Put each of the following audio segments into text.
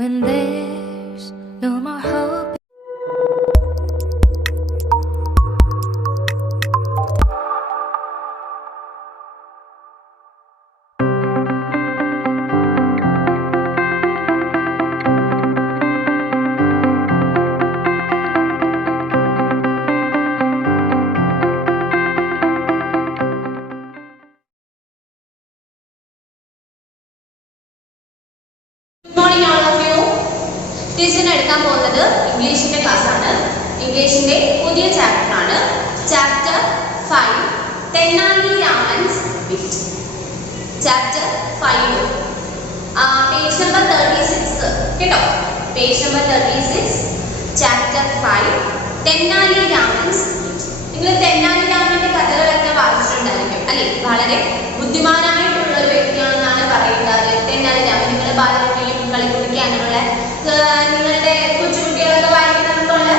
when there's no more hope. ടീച്ചറിന് എടുക്കാൻ പോകുന്നത് ഇംഗ്ലീഷിന്റെ ക്ലാസ് ആണ്. ഇംഗ്ലീഷിന്റെ പുതിയ ചാപ്റ്റർ ആണ്. ചാപ്റ്റർ 5 തെന്നാലി രാമൻസ് വിറ്റ്. ചാപ്റ്റർ 5 പേജ് നമ്പർ 36 കേട്ടോ. പേജ് നമ്പർ 36 ചാപ്റ്റർ 5 തെന്നാലി രാമൻസ് വിറ്റ്. നിങ്ങൾ തെന്നാലി രാമന്റെ കഥകളൊക്കെ വായിച്ചിട്ടുണ്ടായിരിക്കും അല്ലേ? വളരെ ബുദ്ധിമാനായിട്ടുള്ള ഒരു വ്യക്തിയാണെന്നാണ് പറയുന്നത് തെന്നാലി രാമൻ. നിങ്ങൾ ബാലരമയും കളിക്കുടിക്കാനുള്ള നിങ്ങളുടെ കൊച്ചുകുട്ടികളൊക്കെ വായിക്കുന്നതുപോലെ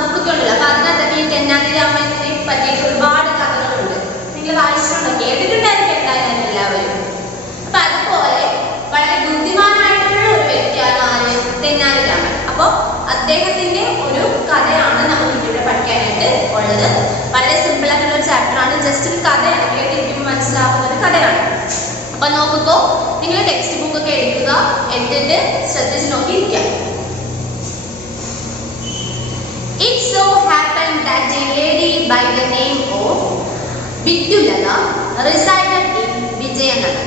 ബുക്കൊക്കെ ഉണ്ടല്ലോ. അപ്പൊ അതിനകത്തൊക്കെ ഈ തെന്നാലി രാമനെ പറ്റിയിട്ട് ഒരുപാട് കഥകളുണ്ട്. നിങ്ങൾ വായിച്ചിട്ടുണ്ടോ? കേട്ടിട്ടുണ്ടായിരിക്കും എന്തായാലും എല്ലാവരും. അപ്പൊ അതുപോലെ വളരെ ബുദ്ധിമാനായിട്ടുള്ള ഒരു വ്യക്തിയാണ് ആര്? തെന്നാലി രാമൻ. അപ്പൊ അദ്ദേഹത്തിന്റെ ഒരു കഥയാണ് നമുക്ക് ഇവിടെ പഠിക്കാനായിട്ട് ഉള്ളത്. വളരെ സിമ്പിൾ ആയിട്ടുള്ള ഒരു ചാപ്റ്റർ ആണ്. ജസ്റ്റ് ഒരു കഥയാണ്, കേട്ടിരിക്കുമ്പോൾ മനസ്സിലാവുന്ന ഒരു കഥയാണ്. അപ്പൊ നോക്കുമ്പോ നിങ്ങൾ ടെക്സ്റ്റ് ബുക്ക് ഒക്കെ എടുക്കുക, എടുത്തിട്ട് ശ്രദ്ധിച്ച് നോക്കിയിരിക്കുക. It so happened that a lady by the name of Vidyulata resided in Vijayanagar.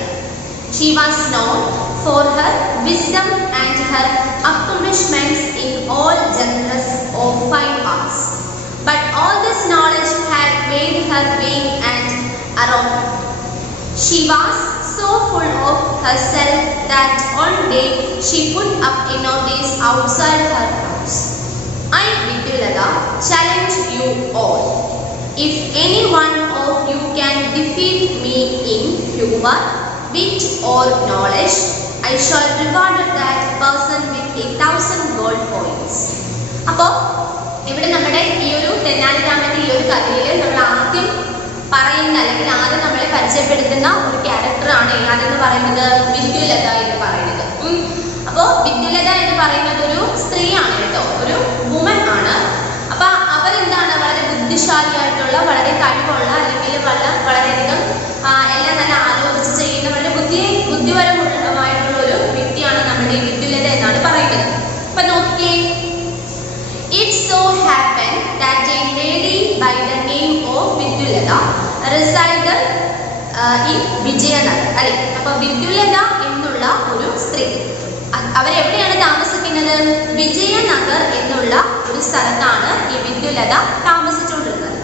She was known for her wisdom and her accomplishments in all genres of fine arts. But all this knowledge had made her vain and arrogant. She was so full of herself that one day she put up a notice outside her house. I, Vidyulata, challenge you all. If any one of you can defeat me in humor, wit or knowledge, I shall reward that person with 1,000 gold coins. അപ്പോൾ ഇവിടെ നമ്മുടെ ഈ ഒരു തെന്നാലി രാമന്റെ ഈ ഒരു കഥയിൽ നമ്മൾ ആദ്യം പറയുന്ന അല്ലെങ്കിൽ ആദ്യം നമ്മളെ പരിചയപ്പെടുത്തുന്ന ഒരു ക്യാരക്ടറാണ് അതെന്ന് പറയുന്നത് വിദ്യുലത എന്ന് പറയുന്നത്. അപ്പോൾ വിദ്യുലത എന്ന് പറയുന്നത് ഒരു സ്ത്രീയാണ് കേട്ടോ, ഒരു വുമൻ ആണ്. അപ്പൊ അവരെന്താണ് വളരെ ബുദ്ധിശാലിയായിട്ടുള്ള, വളരെ കഴിവുള്ള, അല്ലെങ്കിൽ വളരെയധികം എല്ലാം നല്ല ആലോചിച്ച് ചെയ്യുന്ന വളരെ ബുദ്ധിപരമായിട്ടുള്ള ഒരു വ്യക്തിയാണ് നമ്മുടെ വിദ്യുലത എന്നാണ് പറയുന്നത്. അപ്പൊ നോക്കിയേ, It so happened that a lady by the name of Vidyulata resided in Vijayanagar. അല്ലെ? അപ്പൊ വിദ്യുലത എന്നുള്ള ഒരു സ്ത്രീ അവരെവിടെയാണ് താമസിക്കുന്നത്? വിജയനഗർ എന്നുള്ള ഒരു സ്ഥലത്താണ് ഈ വിദ്യുലത താമസിച്ചുകൊണ്ടിരുന്നത്.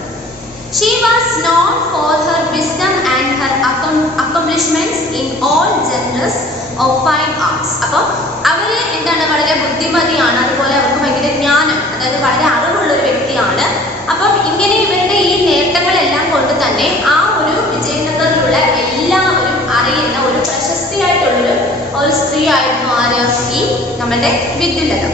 She was known for her wisdom and her accomplishments in all genres of fine arts. അപ്പോൾ അവര് എന്താണ്, വളരെ ബുദ്ധിമതിയാണ്, അതുപോലെ അവർക്ക് ഭയങ്കര ജ്ഞാനം, അതായത് വളരെ അറിവുള്ള ഒരു വ്യക്തിയാണ്. അപ്പം ഇങ്ങനെ ഇവരുടെ ഈ നേട്ടങ്ങളെല്ലാം കൊണ്ട് തന്നെ ആ ഒരു വിജയനഗറിലുള്ള എല്ലാവരും അറിയുന്ന ഒരു പ്രശസ്തിയായിട്ടുള്ളൊരു ഒരു സ്ത്രീ ആയിരുന്നു ആര്? ഈ നമ്മുടെ വിദ്യുലത.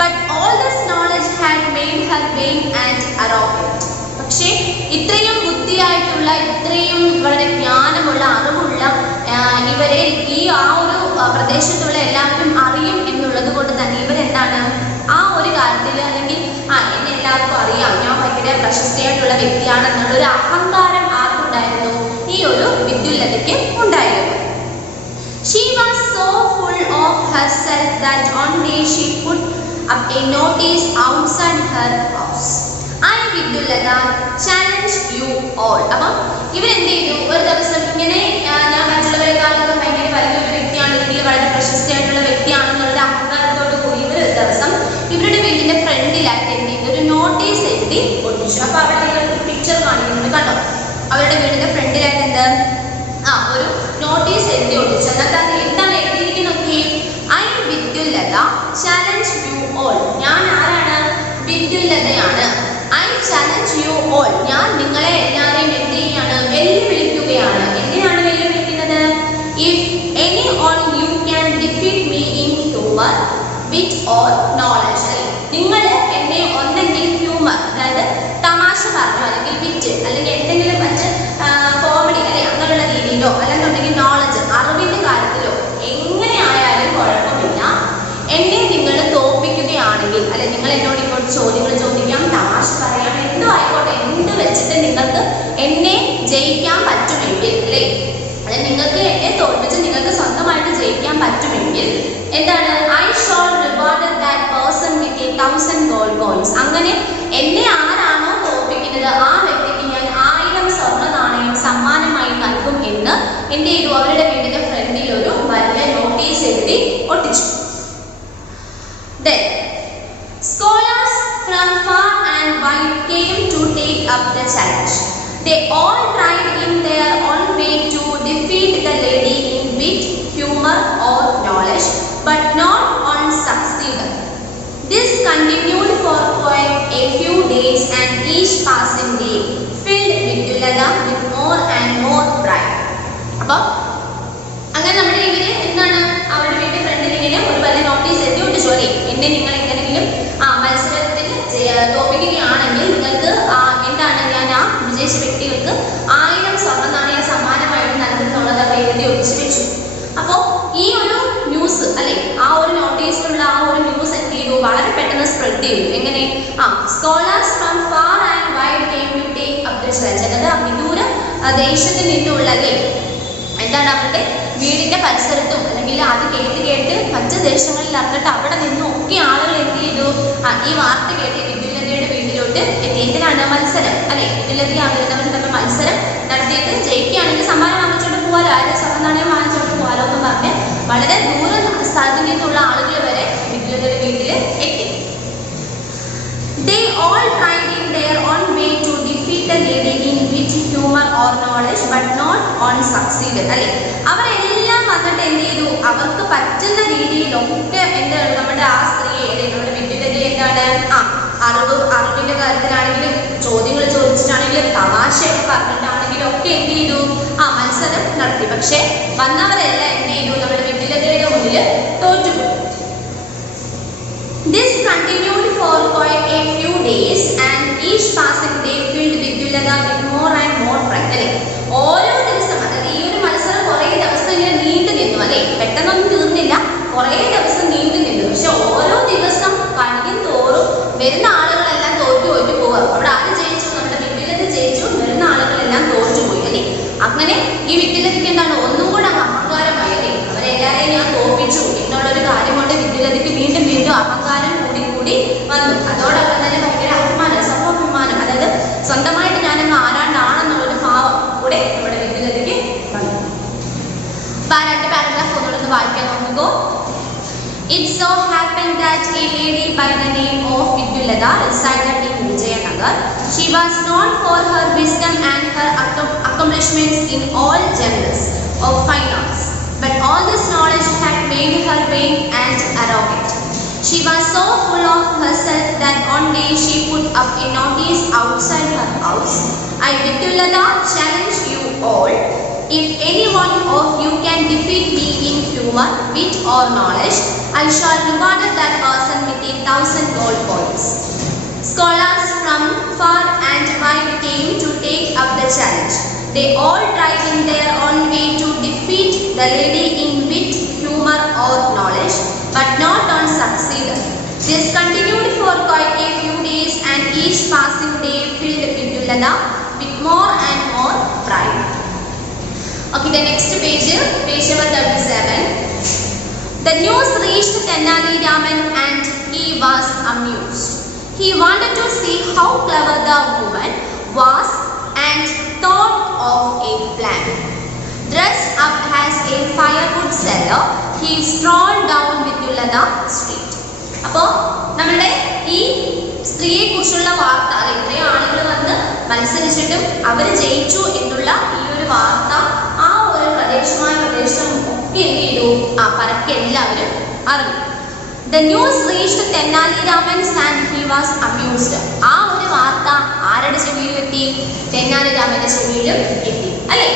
But all this knowledge had made her vain and arrogant. പക്ഷേ ഇത്രയും ബുദ്ധിയായിട്ടുള്ള, ഇത്രയും വളരെ ജ്ഞാനമുള്ള, അറിവുള്ള ഇവരെ ഈ ആ ഒരു പ്രദേശത്തുള്ള എല്ലാവരും അറിയും എന്നുള്ളത് കൊണ്ട് തന്നെ ഇവരെന്താണ്, ആ ഒരു കാര്യത്തിൽ അല്ലെങ്കിൽ എന്നെ എല്ലാവർക്കും അറിയാം, ഞാൻ ഭയങ്കര പ്രശസ്തിയായിട്ടുള്ള വ്യക്തിയാണെന്നുള്ളൊരു അഹങ്കാരം ആർക്കുണ്ടായിരുന്നു? ഈ ഒരു വിദ്യുലതയ്ക്ക് ഉണ്ടായിരുന്നു. She was so full of herself that one day she put up a notice outside her house. I, Vidyulata, challenge you all. അപ്പം ഇവരെന്ത് ചെയ്തു? ഒരു ദിവസം ഇങ്ങനെ ഞാൻ മറ്റുള്ളവരെക്കാളൊക്കെ ഭയങ്കര വലിയൊരു വ്യക്തിയാണ്, അല്ലെങ്കിൽ വളരെ പ്രശസ്തിയായിട്ടുള്ള വ്യക്തിയാണെന്നുള്ള അഹങ്കാരത്തോട് കൂടി ഇവർ ഒരു ദിവസം ഇവരുടെ വീടിന്റെ ഫ്രണ്ടിലായിട്ട് എന്ത് ചെയ്തു? ഒരു നോട്ടീസ് എഴുതി ഒട്ടിച്ചു. അപ്പൊ അവിടെ ഒരു പിക്ചർ കാണിക്കുന്നുണ്ട് കണ്ടോ? അവരുടെ വീടിന്റെ ഫ്രണ്ടിലായിട്ട് എന്ത് ഒരു നോട്ടീസ് എഴുതി ഒട്ടിച്ചു. എന്നിട്ട് എന്താണ് എഴുതിയിരിക്കുന്നത്? I, Vidyulata, challenge you all. ഞാൻ ആരാണ്? വിദ്യുലതയാണ്. I challenge you all. ഞാൻ നിങ്ങളെ എല്ലാവരെയും എന്ത് ചെയ്യാണ്? വെല്ലുവിളിക്കുകയാണ്. എങ്ങനെയാണ് വെല്ലുവിളിക്കുന്നത്? If any on you can defeat me in humor, wit or knowledge. നിങ്ങൾ എന്നെ ഒന്നെങ്കിൽ ഹ്യൂമർ, അതായത് തമാശ പറഞ്ഞു, അല്ലെങ്കിൽ വിറ്റ്, അല്ലെങ്കിൽ എന്തെങ്കിലും മറ്റ് കോമഡി അല്ലെ അങ്ങനെയുള്ള രീതിയിലോ, അല്ലെന്നുണ്ടെങ്കിൽ നോളജ്, അറിവിന്റെ കാര്യത്തിലോ എങ്ങനെ ആയാലും കുഴപ്പമില്ല. ജയിക്കാൻ പറ്റുമെങ്കിൽ അല്ലേ, അതായത് നിങ്ങൾക്ക് എന്നെ തോൽപ്പിച്ച് നിങ്ങൾക്ക് സ്വന്തമായിട്ട് ജയിക്കാൻ പറ്റുമെങ്കിൽ എന്താണ്, I shawl reward that person with 1000 gold coins. അങ്ങനെ എന്നെ ആരാണോ തോൽപ്പിക്കുന്നത് ആ വ്യക്തിക്ക് ഞാൻ 1000 സ്വർണ്ണ നാണയം സമ്മാനമായി നൽകും എന്ന് എന്ത് ചെയ്തു, അവരുടെ വീടിന്റെ ഫ്രണ്ടിൽ ഒരു വലിയ നോട്ടീസ് എഴുതി ഒട്ടിച്ചു. Then scholars from far and wide came to take up the challenge. They all tried in their own way to defeat the lady in wit, humor or knowledge, but not all succeeded. This continued for quite a few days, and each passing day filled Vidyulata with more and more pride. അപ്പോൾ അങ്ങനെ നമ്മുടെ ഇവര് എന്താണ്, അവരുടെ വീട്ടിൽ ഫ്രണ്ടിൽ ഇങ്ങനെ ഒരു വലിയ നോട്ടീസ് എഴുതി ഒട്ടിച്ചു അല്ലേ, എന്നെ നിങ്ങൾ എന്തെങ്കിലും മത്സരത്തിൽ തോൽപ്പിക്കുകയാണെങ്കിൽ നിങ്ങൾക്ക് എന്താണ്, ഞാൻ ആ വിജയിച്ച വ്യക്തികൾക്ക് 1000 സ്വർണ്ണ നാണയം സമ്മാനമായിട്ട് നൽകുന്നുള്ളത് അവർ എഴുതി ഒട്ടിച്ചു വെച്ചു. അപ്പോൾ ഈ ഒരു ന്യൂസ് അല്ലെ, ആ ഒരു നോട്ടീസിലുള്ള ആ ഒരു ന്യൂസ് എന്ത് ചെയ്തു, വളരെ പെട്ടെന്ന് സ്പ്രെഡ് ചെയ്തു. എങ്ങനെ, scholars from far and wide came to take up the challenge. അതായത് വിദൂര ദേശത്തിൽ നിന്നുള്ള അല്ലേ, എന്താണ്, അവരുടെ വീടിന്റെ പരിസരത്തും അല്ലെങ്കിൽ അത് കേട്ട് മറ്റ് ദേശങ്ങളിൽ അറിഞ്ഞിട്ട് അവിടെ നിന്നും ഒക്കെ ആളുകൾ എന്ത് ചെയ്തു, ഈ വാർത്ത കേട്ട് വിദ്യുലതയുടെ വീട്ടിലോട്ട് എത്തി. എന്തിനാണ്, മത്സരം അല്ലെ, വിദ്യുലതയാകുന്നവർ തമ്മിൽ മത്സരം നടത്തിയിട്ട് ജയിക്കുകയാണെങ്കിൽ സമ്മാനം വാങ്ങിച്ചോണ്ട് പോകാലോ, ആരും സ്വർണ്ണ നാണയം വാങ്ങിച്ചോണ്ട് പോകാലോ എന്ന് പറഞ്ഞ് വളരെ ദൂര സ്ഥലത്ത് നിന്നുള്ള ആളുകൾ വരെ വിദ്യുലതയുടെ വീട്ടിൽ എത്തി. They all tried in their own way to defeat the lady in wit, humor or knowledge, but not all succeeded. അല്ലെ, അവരെല്ലാം വന്നിട്ട് എന്ത് ചെയ്തു, അവർക്ക് പറ്റുന്ന രീതിയിലൊക്കെ എന്താണ് നമ്മുടെ ആ സ്ത്രീയെ, നമ്മുടെ വിദ്യുലതയെ എന്താണ്, അറിവിന്റെ കാര്യത്തിലാണെങ്കിലും ചോദ്യങ്ങൾ ചോദിച്ചിട്ടാണെങ്കിലും തമാശയൊക്കെ പറഞ്ഞിട്ടാണെങ്കിലും ഒക്കെ എന്ത് ചെയ്തു, മത്സരം നടത്തി. പക്ഷെ വന്നവരെല്ലാം എന്ത് ചെയ്തു, നമ്മുടെ വിദ്യുലതയുടെ മുന്നിൽ തോറ്റുപോയി. This continued for quite a few days, and each passing day filled Vidyulata with more and more pride. അല്ലെ, ഓരോ ദിവസം, അതായത് ഈ ഒരു മത്സരം കുറേ ദിവസം ഇങ്ങനെ നീണ്ടു നിന്നു അല്ലെ, പെട്ടെന്നൊന്നും തീർന്നില്ല, കുറേ ദിവസം നീണ്ടു നിന്നു. പക്ഷെ ഓരോ ദിവസം കഴിയും തോറും വരുന്ന ആളുകളെല്ലാം തോറ്റു പോവുക. അവിടെ ആര് ജയിച്ചു, നമ്മുടെ വിദ്യുലത ജയിച്ചു, വരുന്ന ആളുകളെല്ലാം തോറ്റുപോയി അല്ലെ. അങ്ങനെ ഈ വിദ്യുലതയ്ക്ക് എന്താണ്, ഒന്നും കൂടെ അഹങ്കാരമായി അല്ലെ, അവരെല്ലാവരെയും ഞാൻ തോൽപ്പിച്ചു എന്നുള്ളൊരു കാര്യം കൊണ്ട് വിദ്യുലതയ്ക്ക് വീണ്ടും അഹങ്കാരം കൂടി വന്നു. അതോടൊപ്പം തന്നെ ഭയങ്കര അഭിമാനം, സ്വാഭിമാനം, അതായത് സ്വന്തമായിട്ട് ഞാനങ്ങ് ആരാണ്ടാണെന്നുള്ളൊരു ഭാവം കൂടെ നമ്മുടെ വിദ്യുലതയ്ക്ക് വന്നു. അപ്പൊ ആ രണ്ട് പാരഗ്രാഫ് ഒന്നുകൂടെ വായിക്കാൻ നോക്കുക. It so happened that a lady by the name of Vidyulata resided in Vijayanagar. She was known for her wisdom and her accomplishments in all genres of fine arts. But all this knowledge had made her vain and arrogant. She was so full of herself that one day she put up a notice outside her house. I, Vidyulata, challenge you all. If any one of you can defeat me in humor, wit or knowledge, I shall reward that person with 1000 gold coins. Scholars from far and wide came to take up the challenge. They all tried in their own way to defeat the lady in wit, humor or knowledge, but not all succeeded. This continued for quite a few days, and each passing day filled Vidyulata with more and more pride. Okay, the next page number 37. The news reached Tenali Raman and he was amused. He wanted to see how clever the woman was and thought of a plan. Dressed up as a firewood seller, he strolled down Vidyulata Street. അപ്പോൾ നമ്മുടെ ഈ സ്ത്രീയെ കുറിച്ചുള്ള വാർത്ത, ഇത്രയും ആളുകൾ വന്ന് മത്സരിച്ചിട്ടും അവർ ജയിച്ചു എന്നുള്ള ഈ ഒരു വാർത്ത ആ ഒരു പ്രദേശം ഒക്കെ എന്ത് ചെയ്തു, പരക്കെ എല്ലാവരും അറിഞ്ഞു. The news reached Tenali Raman's and he was amused. ആ ഒരു വാർത്ത ആരുടെ ചെവിയിലും എത്തി, തെന്നാലി രാമന്റെ ചെവിയിലും എത്തി അല്ലേ.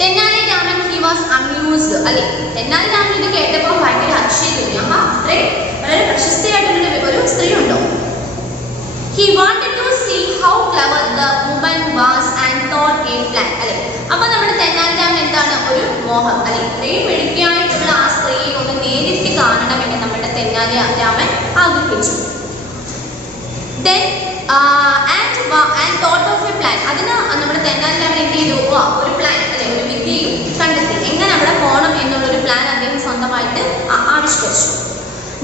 Tenali Raman he was amused അല്ലേ. തെന്നാലി രാമൻ ഇത് കേട്ടപ്പോൾ ഭയങ്കര അതിശയം തോന്നി. അത്രയും വളരെ പ്രശസ്തിയായിട്ടുള്ള ഒരു സ്ത്രീ ഉണ്ടോ. He wanted to see how clever the woman was and thought a plan അല്ലേ. അപ്പൊ നമ്മുടെ തെന്നാലി രാമൻ എന്താണ്, ഒരു മോഹം അല്ലെ, ഇത്രയും മിടുക്കിയായിട്ടുള്ള ആ സ്ത്രീയെ ഒന്ന് നേരിട്ട് കാണണമെന്ന് നമ്മുടെ തെന്നാലി രാമൻ ആഗ്രഹിച്ചു. Then and and thought of A plan. അതിന് നമ്മുടെ തെന്നാലിരാമൻ എന്ത് ചെയ്തു? ഒരു പ്ലാൻ അല്ലെ, ഒരു വിദ്യയും കണ്ടെത്തി. എങ്ങനെ അവിടെ പോകണം എന്നുള്ളൊരു പ്ലാൻ അദ്ദേഹം സ്വന്തമായിട്ട് ആവിഷ്കരിച്ചു.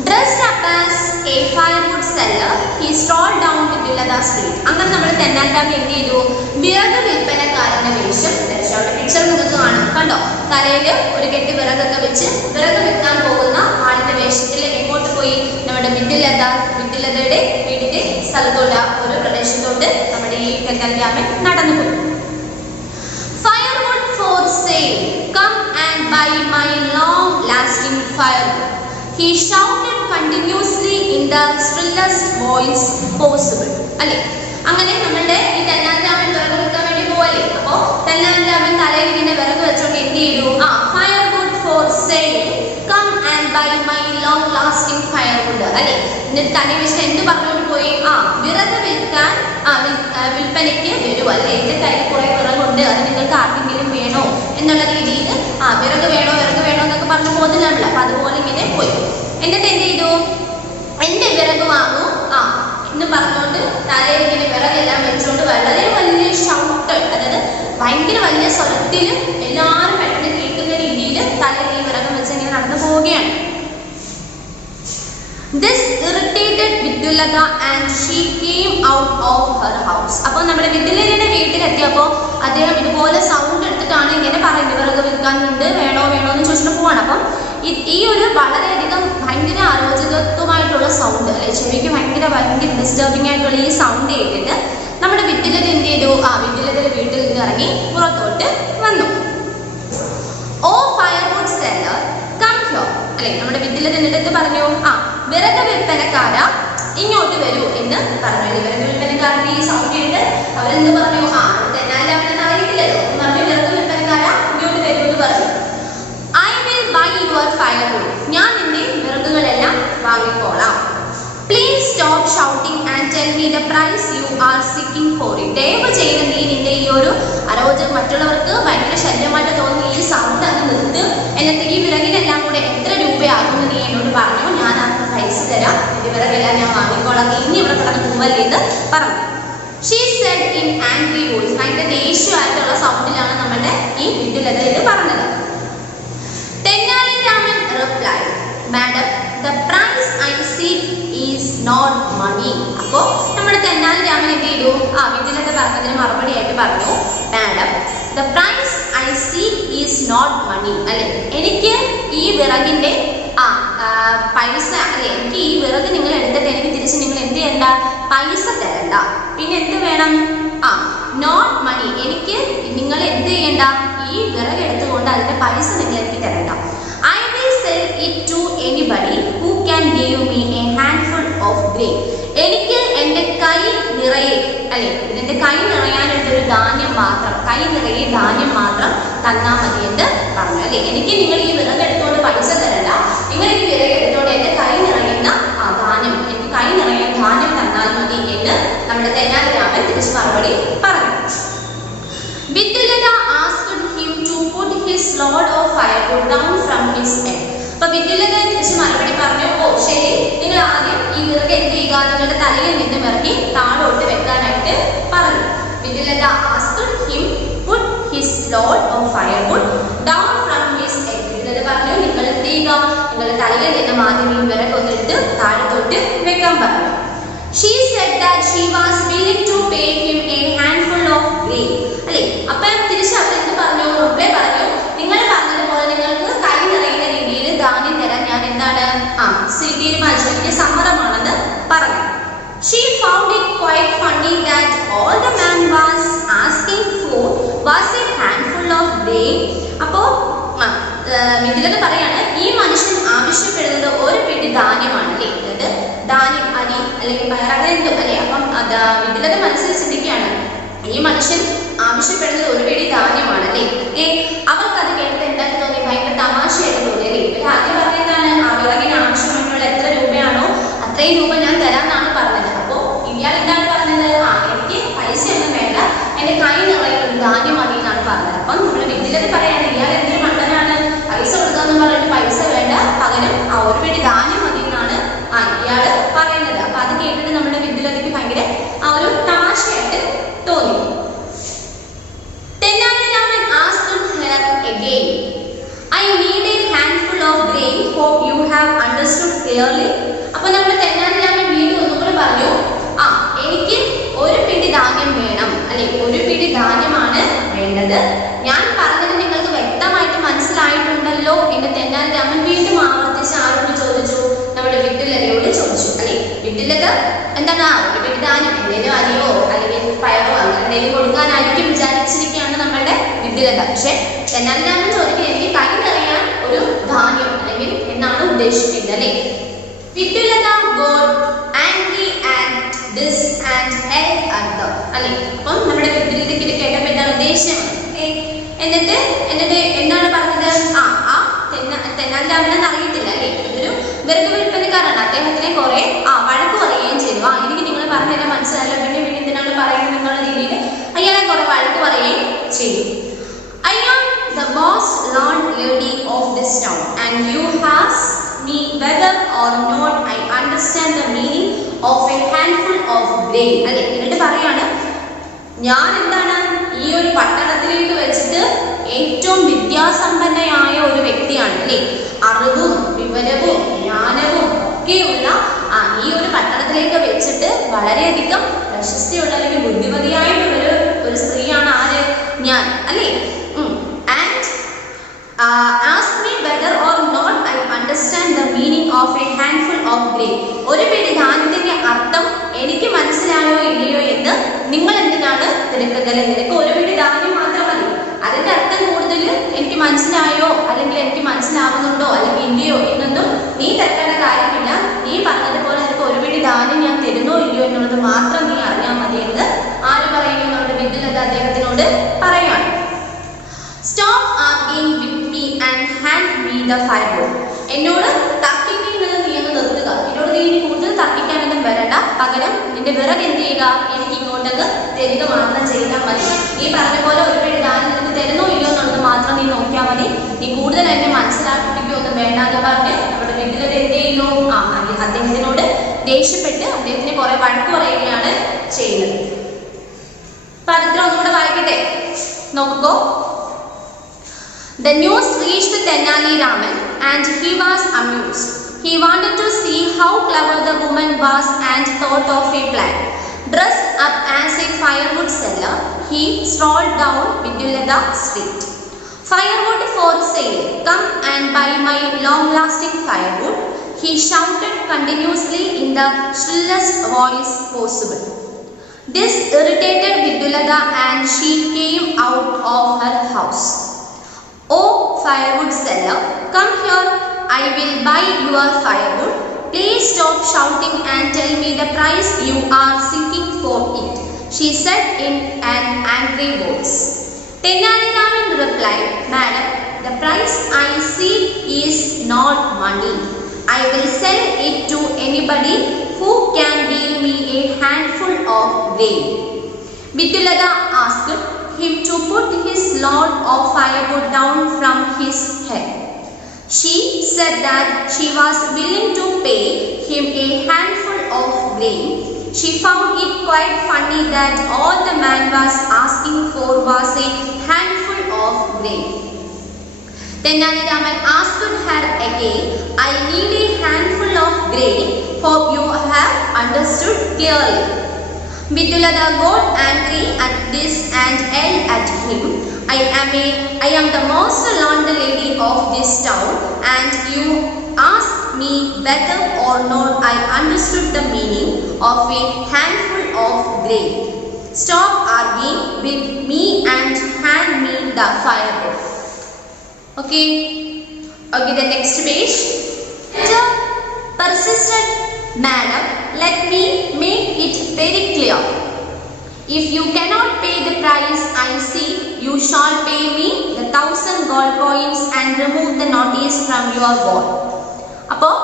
Dressed up as a firewood seller, he strolled down Vidyalata street. അങ്ങനെ നമ്മുടെ തെന്നാലിരാമൻ എന്ത് ചെയ്തു? വിറക് വിൽപ്പനക്കാരന്റെ വേഷം ധരിച്ചു. അവിടെ പിക്ചർ നിങ്ങൾക്ക് കാണാം, കണ്ടോ? തലയിൽ ഒരു കെട്ട് വിറകൊക്കെ വെച്ച് വിറക് വിൽക്കാൻ പോകുന്ന ആളിന്റെ വേഷത്തിൽ എങ്ങോട്ട് പോയി? നമ്മുടെ വിദ്യുലതയുടെ വീടിന്റെ സ്ഥലത്തോട്ട്, ഒരു പ്രദേശത്തോട്ട് നമ്മുടെ ഈ തെന്നാലിരാമൻ നടന്നുപോയി. Firewood for sale, come and buy my long lasting firewood. He shouted continuously in the shrillest voice possible. അല്ലേ, അങ്ങനെ നമ്മളുടെ ഈ തെന്നാലിരാമൻ വിറക് വിൽക്കാൻ വേണ്ടി പോവല്ലേ. അപ്പോ തെന്നാലിരാമൻ തലയിൽ ഇങ്ങനെ വിറക് വെച്ചോണ്ട് എന്ത് ചെയ്തു? firewood for sale, come and buy my long lasting firewood. അല്ലേ, എന്നിട്ട് തലയിൽ വെച്ചിട്ട് എന്ത് പറഞ്ഞുകൊണ്ട് പോയി? വിറക് വിൽക്കാൻ വിൽപ്പനയ്ക്ക് വരൂ, അല്ലെ എന്റെ കയ്യിൽ കുറെ വിറകുണ്ട്, അത് നിങ്ങൾക്ക് ആർക്കെങ്കിലും വേണോ എന്നുള്ള രീതിയിൽ വിറക് വേണോ എന്നൊക്കെ പറഞ്ഞു പോകുന്നില്ല. അപ്പൊ അതുപോലെ ഇങ്ങനെ പോയി. എന്നിട്ട് എന്ത് ചെയ്തു? എന്റെ വിറക് വാങ്ങൂ എന്ന് പറഞ്ഞുകൊണ്ട് തലയിൽ ഇങ്ങനെ വിറകെല്ലാം വെച്ചുകൊണ്ട് വളരെ വലിയ ഷൗട്ട്, അതായത് ഭയങ്കര വലിയ സ്വരത്തിൽ എല്ലാവരും പെട്ടെന്ന് കേൾക്കുന്ന രീതിയിൽ തലയിൽ ഈ വിറകം വെച്ച് ഇങ്ങനെ നടന്നു പോവുകയാണ്. This irritated Vidyalata and she came out of her house. അപ്പോൾ നമ്മുടെ വിദ്യുലതയുടെ വീട്ടിലെത്തിയപ്പോൾ അദ്ദേഹം ഇതുപോലെ സൗണ്ട് എടുത്തിട്ടാണ് ഇങ്ങനെ പറയുന്നത്, വിറക് വിൽക്കാനുണ്ട്, വേണോ എന്ന് ചോദിച്ചിട്ട് പോവാണ്. അപ്പം ഈ ഒരു വളരെയധികം ഭയങ്കര അരോചകത്വമായിട്ടുള്ള സൗണ്ട്, അല്ലെ, ചെവിക്ക് ഭയങ്കര ഡിസ്റ്റർബിംഗ് ആയിട്ടുള്ള ഈ സൗണ്ട് കേട്ടിട്ട് നമ്മുടെ വിദ്യുലത എന്ത് ചെയ്തു? വിദ്യുലതയുടെ വീട്ടിൽ നിന്ന് ഇറങ്ങി പുറത്തോട്ട് വന്നു. ഓ ഫയർവുഡ് സെല്ലർ, കം ഹിയർ. അല്ലെ, നമ്മുടെ വിദ്യുലത എന്നിട്ട് പറഞ്ഞു, വിറക് വിൽപ്പനക്കാര ഇങ്ങോട്ട് വരൂ എന്ന് പറഞ്ഞു. വിറക് വിൽപ്പനക്കാരുടെ ഈ സൗണ്ട് കേട്ട് അവരെന്ത് പറഞ്ഞു? തെന്നാലിരാമൻ അറിയില്ലല്ലോ, പറഞ്ഞു വിറക് വിൽപ്പനക്കാര ഇങ്ങോട്ട് വരൂ എന്ന് പറഞ്ഞു. I will buy your firewood, ഞാൻ നിന്റെ വിറകുകളെല്ലാം വാങ്ങിക്കോളാം. Please stop shouting and tell me the price you are seeking for it. ദയവ് ചെയ്ത് നീ നിന്റെ ഈ ഒരു അരോചകം, മറ്റുള്ളവർക്ക് ഭയങ്കര ശല്യമായിട്ട് തോന്നുന്ന ഈ സൗണ്ട് അങ്ങ് നിർത്ത്. എന്നിട്ട് ഈ വിറകിനെല്ലാം കൂടെ എത്ര രൂപയാകുമെന്ന് നീ എന്നോട് പറഞ്ഞു, ഞാൻ ആ പൈസ തരാം, നിന്റെ വിറകെല്ലാം ഞാൻ വാങ്ങിക്കോളാം, നീ ഇനി ഇവിടെ കിടന്ന് പോവല്ലേ എന്ന് പറഞ്ഞു. She said in angry voice. ഭയങ്കര ദേഷ്യമായിട്ടുള്ള സൗണ്ടിലാണ് നമ്മുടെ ഈ വിദ്യുലത ഇത് പറഞ്ഞത്. Tenali Raman replied, Madam, the price I seek is not money. അപ്പോൾ നമ്മുടെ തെന്നാലിരാമൻ എന്ത് ചെയ്തു? വിദ്യുലത പറഞ്ഞതിന് മറുപടി ആയിട്ട് പറഞ്ഞു, Madam, the price I seek is not money. അല്ലെ, എനിക്ക് ഈ വിറകിന്റെ പൈസ, അല്ലെ, എനിക്ക് ഈ വിറക് നിങ്ങൾ എടുത്തിട്ട് എനിക്ക് തിരിച്ച് നിങ്ങൾ എന്ത് ചെയ്യണ്ട? പൈസ തരണ്ട. പിന്നെ എന്ത് വേണം? Not money. എനിക്ക് നിങ്ങൾ എന്ത് ചെയ്യണ്ട? ഈ വിറക് എടുത്തുകൊണ്ട് അതിന്റെ പൈസ നിങ്ങൾ എനിക്ക് തരണ്ട. I will sell it to anybody who can give me a handful of grain. എനിക്ക് എൻ്റെ കൈ നിറയെ, അല്ലെ, ഇതിന്റെ കൈ നിറയാനുള്ള ഒരു ധാന്യം മാത്രം, കൈ നിറയെ ധാന്യം മാത്രം തന്നാൽ മതി എന്ന് പറഞ്ഞു. അല്ലെ, എനിക്ക് നിങ്ങൾ ഈ വിറക് എടുത്തുകൊണ്ട് പൈസ തരണ്ട, നിങ്ങൾ ഈ വിറക് എടുത്തുകൊണ്ട് എൻ്റെ കൈ നിറയുന്ന ധാന്യം, എനിക്ക് കൈ നിറയുന്ന ധാന്യം തന്നാൽ മതി എന്ന് നമ്മുടെ തെന്നാലിരാമൻ തിരിച്ച് മറുപടി പറഞ്ഞു. Vidyalata asked him to put his load of firewood down from his head. അപ്പൊ വിദ്യുലത തിരിച്ച് മറുപടി പറഞ്ഞു, ശരി, നിങ്ങൾ ആദ്യം ഈ വിറക് എന്ത് ചെയ്യുക? നിങ്ങളുടെ തലയിൽ നിന്ന് ഇറക്കി താഴോട്ട് വെക്കാനായിട്ട് പറഞ്ഞു. വിദ്യുലത asked him put his load of firewood down from his head. വിദ്യുലത പറഞ്ഞു, നിങ്ങൾ എന്ത് ചെയ്യുക? നിങ്ങളുടെ തലയിൽ നിന്ന് ആദ്യം ഈ വിറക് ഒന്നെടുത്ത് താഴത്തോട്ട് വെക്കാൻ പറഞ്ഞു. She said that she was willing to pay him a handful of grain. അല്ലെ, അപ്പൊ തിരിച്ച് അവർ എന്ത് പറഞ്ഞു? മുമ്പേ പറഞ്ഞു, നിങ്ങൾ പറഞ്ഞതുപോലെ നിങ്ങൾക്ക് കൈ നിറയുന്ന രീതിയിൽ ധാന്യം തരാൻ ഞാൻ എന്താണ് തീരുമാനിച്ചു, എനിക്ക് സമ്മതമാണെന്ന് പറഞ്ഞു. She found it quite funny that all the man was asking for was a handful of grain. അപ്പോ വിദ്യുലത പറയാണ്, ഈ മനുഷ്യൻ ആവശ്യപ്പെടുന്നത് ഒരു പിടി ധാന്യമാണ്, അല്ലേ, അതായത് ധാന്യം, അരി അല്ലെങ്കിൽ പയർ, അങ്ങനെ എന്തും, അല്ലെ. അപ്പം വിദ്യുലത മനസ്സിൽ ചിന്തിക്കുകയാണ്, ഈ മനുഷ്യൻ ആവശ്യപ്പെടുന്നത് ഒരു പിടി ധാന്യമാണ്, അല്ലേ. അവർക്ക് അത് കേട്ടത് എന്തായിട്ട് തോന്നി? ഭയങ്കര തമാശയായിട്ട് തോന്നി, അല്ലേ. ഇവർ ആദ്യം പറഞ്ഞതാണ്, വിറകിന് ആവശ്യമായിട്ടുള്ള എത്ര രൂപയാണോ അത്രയും രൂപ ഞാൻ തരാമെന്നാണ് പറഞ്ഞത്. അപ്പോൾ ഇയാൾ എന്താണ് പറഞ്ഞത്? എനിക്ക് പൈസ ഒന്നും വേണ്ട, എൻ്റെ കൈ നിറയുന്ന ധാന്യം മതി എന്നാണ് പറഞ്ഞത്. അപ്പം നമ്മുടെ വിദ്യുലത പറയാണ്, ഇയാൾ എന്തൊരു മണ്ടനാണ്, പൈസ കൊടുക്കാന്ന് പറഞ്ഞിട്ട് പൈസ വേണ്ട, പകരം ഒരു പിടി ധാന്യം മതി എന്നാണ് ഇയാള് പറയുന്നത്. അപ്പൊ അത് കേട്ടിട്ട് നമ്മുടെ വിദ്യുലതയ്ക്ക് ഭയങ്കര ഒരു തമാശയായിട്ട് grain. Hope you have understood clearly. അപ്പോൾ നമ്മൾ തെന്നാലി രാമൻ വീണ്ടും ഒന്നുകൂടി പറഞ്ഞു, എനിക്ക് ഒരു പിടി ധാന്യം വേണം, അല്ലെ ഒരു പിടി ധാന്യമാണ് വേണ്ടത്. ഞാൻ പറഞ്ഞത് നിങ്ങൾക്ക് വ്യക്തമായിട്ട് മനസ്സിലായിട്ടുണ്ടല്ലോ എന്ന് തെന്നാലി രാമൻ വീണ്ടും ആവർത്തിച്ച് ആരോട് ചോദിച്ചു? നമ്മുടെ വിദ്യുലതയോട് ചോദിച്ചു, അല്ലെ വിദ്യുലത എന്താണ് ഒരു പിടി ധാന്യം എന്തെങ്കിലും അരിയോ അല്ലെങ്കിൽ പയറോ അങ്ങനെ എന്തെങ്കിലും കൊടുക്കാനായിരിക്കും വിചാരിച്ചിരിക്കുകയാണ് നമ്മളുടെ വിദ്യുലത. പക്ഷെ തെന്നാലി രാമൻ ചോദിക്കുന്നത് എനിക്ക് കൈ നിറയാൻ ഒരു ധാന്യം അല്ലെങ്കിൽ എന്നാണ് ഉദ്ദേശിക്കുന്നത്, അല്ലെ. വിദ്യുലത got angry at this and held at the, അല്ലെ. അപ്പം നമ്മുടെ വിദ്യുലതയ്ക്ക് ഇത് കേട്ടപ്പോൾ എന്താണ് ഉദ്ദേശം? എന്നിട്ട് എന്താണ് പറഞ്ഞത്? തെന്നാലി രാമൻ അറിയത്തില്ല, അല്ലെ. ഇതൊരു വിറക് വിൽപ്പനക്കാരാണ്. അദ്ദേഹത്തിനെ കുറെ വഴക്ക് പറയുകയും ചെയ്തു. എനിക്ക് നിങ്ങൾ പറഞ്ഞുതരാൻ മനസ്സിലായല്ലോ, പിന്നെ പിന്നെ എന്തിനാണ് പറയുന്നത് എന്നുള്ള രീതിയിൽ അയാളെ കുറെ വഴക്ക് പറയുകയും ചെയ്തു. I am the boss landlady of this town and you ask me whether or not I understand the meaning of a handful of grain, അല്ലെ. എന്നിട്ട് പറയാണ്, ഞാൻ എന്താണ് ഈ ഒരു പട്ടണത്തിലേക്ക് വെച്ചിട്ട് ഏറ്റവും വിദ്യാസമ്പന്നയായ ഒരു വ്യക്തിയാണ്, അല്ലെ. അറിവും വിവരവും ജ്ഞാനവും ഒക്കെയുള്ള ഈ ഒരു പട്ടണത്തിലേക്ക് വെച്ചിട്ട് വളരെയധികം പ്രശസ്തിയുള്ള അല്ലെങ്കിൽ ബുദ്ധിമതിയായിട്ടുള്ള ഒരു സ്ത്രീയാണ് ആര്? ഞാൻ, അല്ലെ. Ask me whether or not I understand the meaning of a handful of grain. ഒരു പിടി ധാന്യത്തിന്റെ അർത്ഥം എനിക്ക് മനസ്സിലായോ ഇല്ലയോ എന്ന് നിങ്ങൾ എന്തിനാണ് തിരക്കുന്നത്? നിനക്ക് ഒരു പിടി ധാന്യം മാത്രം മതി, അതിന്റെ അർത്ഥം കൂടുതൽ എനിക്ക് മനസ്സിലായോ അല്ലെങ്കിൽ എനിക്ക് മനസ്സിലാവുന്നുണ്ടോ അല്ലെങ്കിൽ ഇല്ലയോ എന്നൊന്നും നീ തിരക്കേണ്ട കാര്യമില്ല. നീ പറഞ്ഞതുപോലെ നിനക്ക് ഒരു പിടി ധാന്യം ഞാൻ തരുന്നോ ഇല്ലയോ എന്നുള്ളത് മാത്രം നീ അറിഞ്ഞാൽ മതി എന്ന് ആര് പറയുന്നു? നമ്മുടെ വിദ്യുലത അദ്ദേഹത്തിനോട് പറയാണ്. Stop arguing with me and hand me the firewood. എന്നോട് തർക്കിക്കുന്നത് നീ ഒന്ന് നിർത്തുക. എന്നോട് നീ ഇനി കൂടുതൽ തർക്കിക്കാനൊന്നും വരണ്ട. പകരം നിന്റെ വിറക് എന്ത് ചെയ്യുക? എനിക്ക് ഇങ്ങോട്ടേക്ക് തരിക മാത്രം ചെയ്താൽ മതി. ഈ പറഞ്ഞ പോലെ ഒരു പിടി ധാന്യം നിനക്ക് തരുന്നോ ഇല്ലയോ എന്നുള്ളത് മാത്രം നീ നോക്കിയാൽ മതി. നീ കൂടുതൽ എന്നെ മനസ്സിലാക്കിപ്പിക്കുകയൊന്നും വേണ്ട എന്ന് പറഞ്ഞ് നമ്മുടെ വിദ്യുലത എന്ത് ചെയ്യുന്നു? അദ്ദേഹത്തിനോട് ദേഷ്യപ്പെട്ട് അദ്ദേഹത്തിനെ കുറെ വഴക്ക് പറയുകയാണ് ചെയ്യുന്നത്. പദത്തിൽ ഒന്നുകൂടെ വായിക്കട്ടെ, നോക്കൂ. The news reached Tenali Raman and he was amused. He wanted to see how clever the woman was and thought of a plan. Dressed up as a firewood seller, he strolled down Vidyulada Street. Firewood for sale. Come and buy my long-lasting firewood, he shouted continuously in the shrillest voice possible. This irritated Vidyulada and she came out of her house. Oh, firewood seller, come here, I will buy your firewood. Please stop shouting and tell me the price you are seeking for it, she said in an angry voice. Tenali Raman replied, Madam, the price I seek is not money. I will sell it to anybody who can give me a handful of grain. Vidyulada asked him to put his load of firewood down from his head. She said that she was willing to pay him a handful of grain. She found it quite funny that all the man was asking for was a handful of grain. Tenali Raman asked her again, I need a handful of grain. Hope you have understood clearly. Vidyulada got angry at this and yelled at him, I am the master landlady of this town and you ask me whether or not I understood the meaning of a handful of grain. Stop arguing with me and hand me the firewood. Okay, the next page. Persisted, Madam, let me make it very clear. If you cannot pay the price I seek, you shall pay me the 1,000 gold coins and remove the notice from your wall. അപ്പോൾ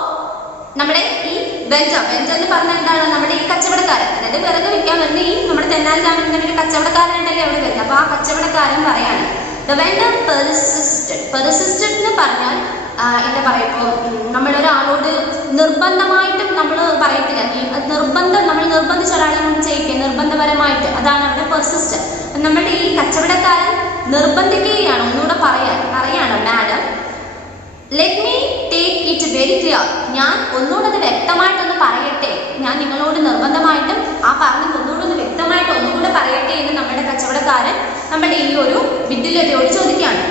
നമ്മുടെ ഈ വെഞ്ച് എന്ന് പറഞ്ഞാൽ എന്താണ്? നമ്മുടെ ഈ കച്ചവടക്കാരൻ, അതായത് വിറക് വിൽക്കാൻ വരുന്ന ഈ നമ്മുടെ തെന്നാലി രാമൻ ഒരു കച്ചവടക്കാരനായിട്ടല്ലേ അവിടെ വരുന്നത്. അപ്പോൾ ആ കച്ചവടക്കാരൻ പറയാണ്, The vendor persisted എന്ന് പറഞ്ഞാൽ എന്താ പറയുമ്പോൾ നമ്മളൊരാളോട് നിർബന്ധമായിട്ടും നമ്മൾ പറയത്തില്ല, നമ്മൾ നിർബന്ധിച്ച ഒരാളെ നമ്മൾ ചെയ്യിക്കുക നിർബന്ധപരമായിട്ട്, അതാണ് അവിടെ പെർസിസ്റ്റ്. നമ്മുടെ ഈ കച്ചവടക്കാരൻ നിർബന്ധിക്കുകയാണ്, ഒന്നുകൂടെ പറയാണ്, madam, let me take very clear. ഞാൻ ഒന്നുകൂടെ അത് വ്യക്തമായിട്ടൊന്ന് പറയട്ടെ, ഞാൻ നിങ്ങളോട് നിർബന്ധമായിട്ടും ആ പറഞ്ഞത് ഒന്നുകൂടെ ഒന്ന് വ്യക്തമായിട്ട് ഒന്നുകൂടെ പറയട്ടെ എന്ന് നമ്മുടെ കച്ചവടക്കാരൻ നമ്മുടെ ഈ ഒരു വിദ്യുലതയോട് ചോദിക്കുകയാണ്.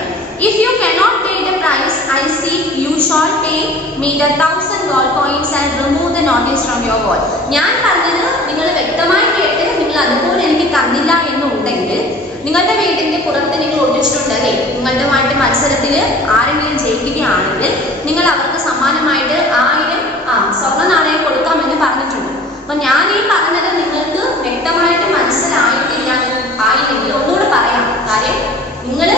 If you cannot pay the price I seek, you shall pay me the 1,000 gold coins and remove the notice from your wall. ഞാൻ പറഞ്ഞത് നിങ്ങൾ വ്യക്തമായി കേട്ട് നിങ്ങൾ അതുപോലെ എനിക്ക് തന്നില്ല എന്നുണ്ടെങ്കിൽ നിങ്ങളുടെ വീടിന്റെ പുറത്ത് നിങ്ങൾ ഒട്ടിച്ചിട്ടുണ്ടല്ലേ, നിങ്ങളുടെമായിട്ട് മത്സരത്തിൽ ആരെങ്കിലും ജയിക്കുകയാണെങ്കിൽ നിങ്ങൾ അവർക്ക് സമ്മാനമായിട്ട് 1000 സ്വർണ്ണ നാണയം കൊടുക്കാമെന്ന് പറഞ്ഞിട്ടുണ്ട്. അപ്പൊ ഞാൻ ഈ പറഞ്ഞത് നിങ്ങൾക്ക് വ്യക്തമായിട്ട് മനസ്സിലായിട്ടില്ല ആയില്ലെങ്കിൽ ഒന്നുകൂടെ പറയാം. കാര്യം നിങ്ങൾ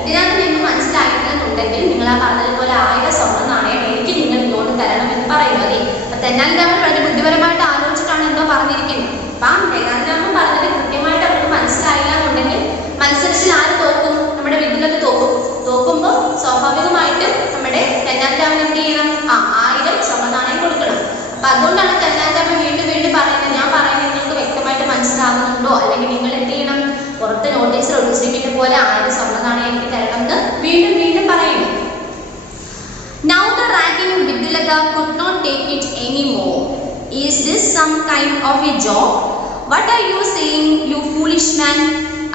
ഇതിനകത്ത് നിങ്ങൾക്ക് മനസ്സിലായിട്ടില്ലെന്നുണ്ടെങ്കിൽ നിങ്ങൾ ആ പറഞ്ഞതുപോലെ 1000 സ്വർണ്ണ നാണയം എനിക്ക് നിങ്ങൾ ഇങ്ങോട്ട് തരണം എന്ന് പറയുന്നു അല്ലേ. അപ്പൊ തെന്നാലിരാമൻ വളരെ ബുദ്ധിപരമായിട്ട് ആലോചിച്ചിട്ടാണ് എന്തോ പറഞ്ഞിരിക്കുന്നത്. അപ്പം തെന്നാലിരാമൻ പറഞ്ഞത് കൃത്യമായിട്ട് അവർക്ക് മനസ്സിലായില്ല എന്നുണ്ടെങ്കിൽ മത്സരത്തിൽ ആര് തോക്കും? നമ്മുടെ വിദ്യുലത തോക്കും. തോക്കുമ്പോൾ സ്വാഭാവികമായിട്ടും നമ്മുടെ തെന്നാലിരാമൻ എന്ത് ചെയ്യണം? 1000 സ്വർണ്ണ നാണയം കൊടുക്കണം. അപ്പൊ അതുകൊണ്ടാണ് തെന്നാലിരാമൻ വീണ്ടും വീണ്ടും പറയുന്നത്, ഞാൻ പറയുന്നത് നിങ്ങൾക്ക് വ്യക്തമായിട്ട് മനസ്സിലാകുന്നുണ്ടോ, അല്ലെങ്കിൽ നിങ്ങൾ എന്ത് ചെയ്യണം? പുറത്ത് നോട്ടീസിൽ ഒട്ടിച്ചിരിക്കുന്ന പോലെ 1000 സ്വർണ്ണ നാണയം എനിക്ക് തരണം എന്ന് വീണ്ടും വീണ്ടും പറയുന്നു. Now the ragging Vidyalata could not take it anymore. Is this some kind of a joke? What are you saying, you foolish man?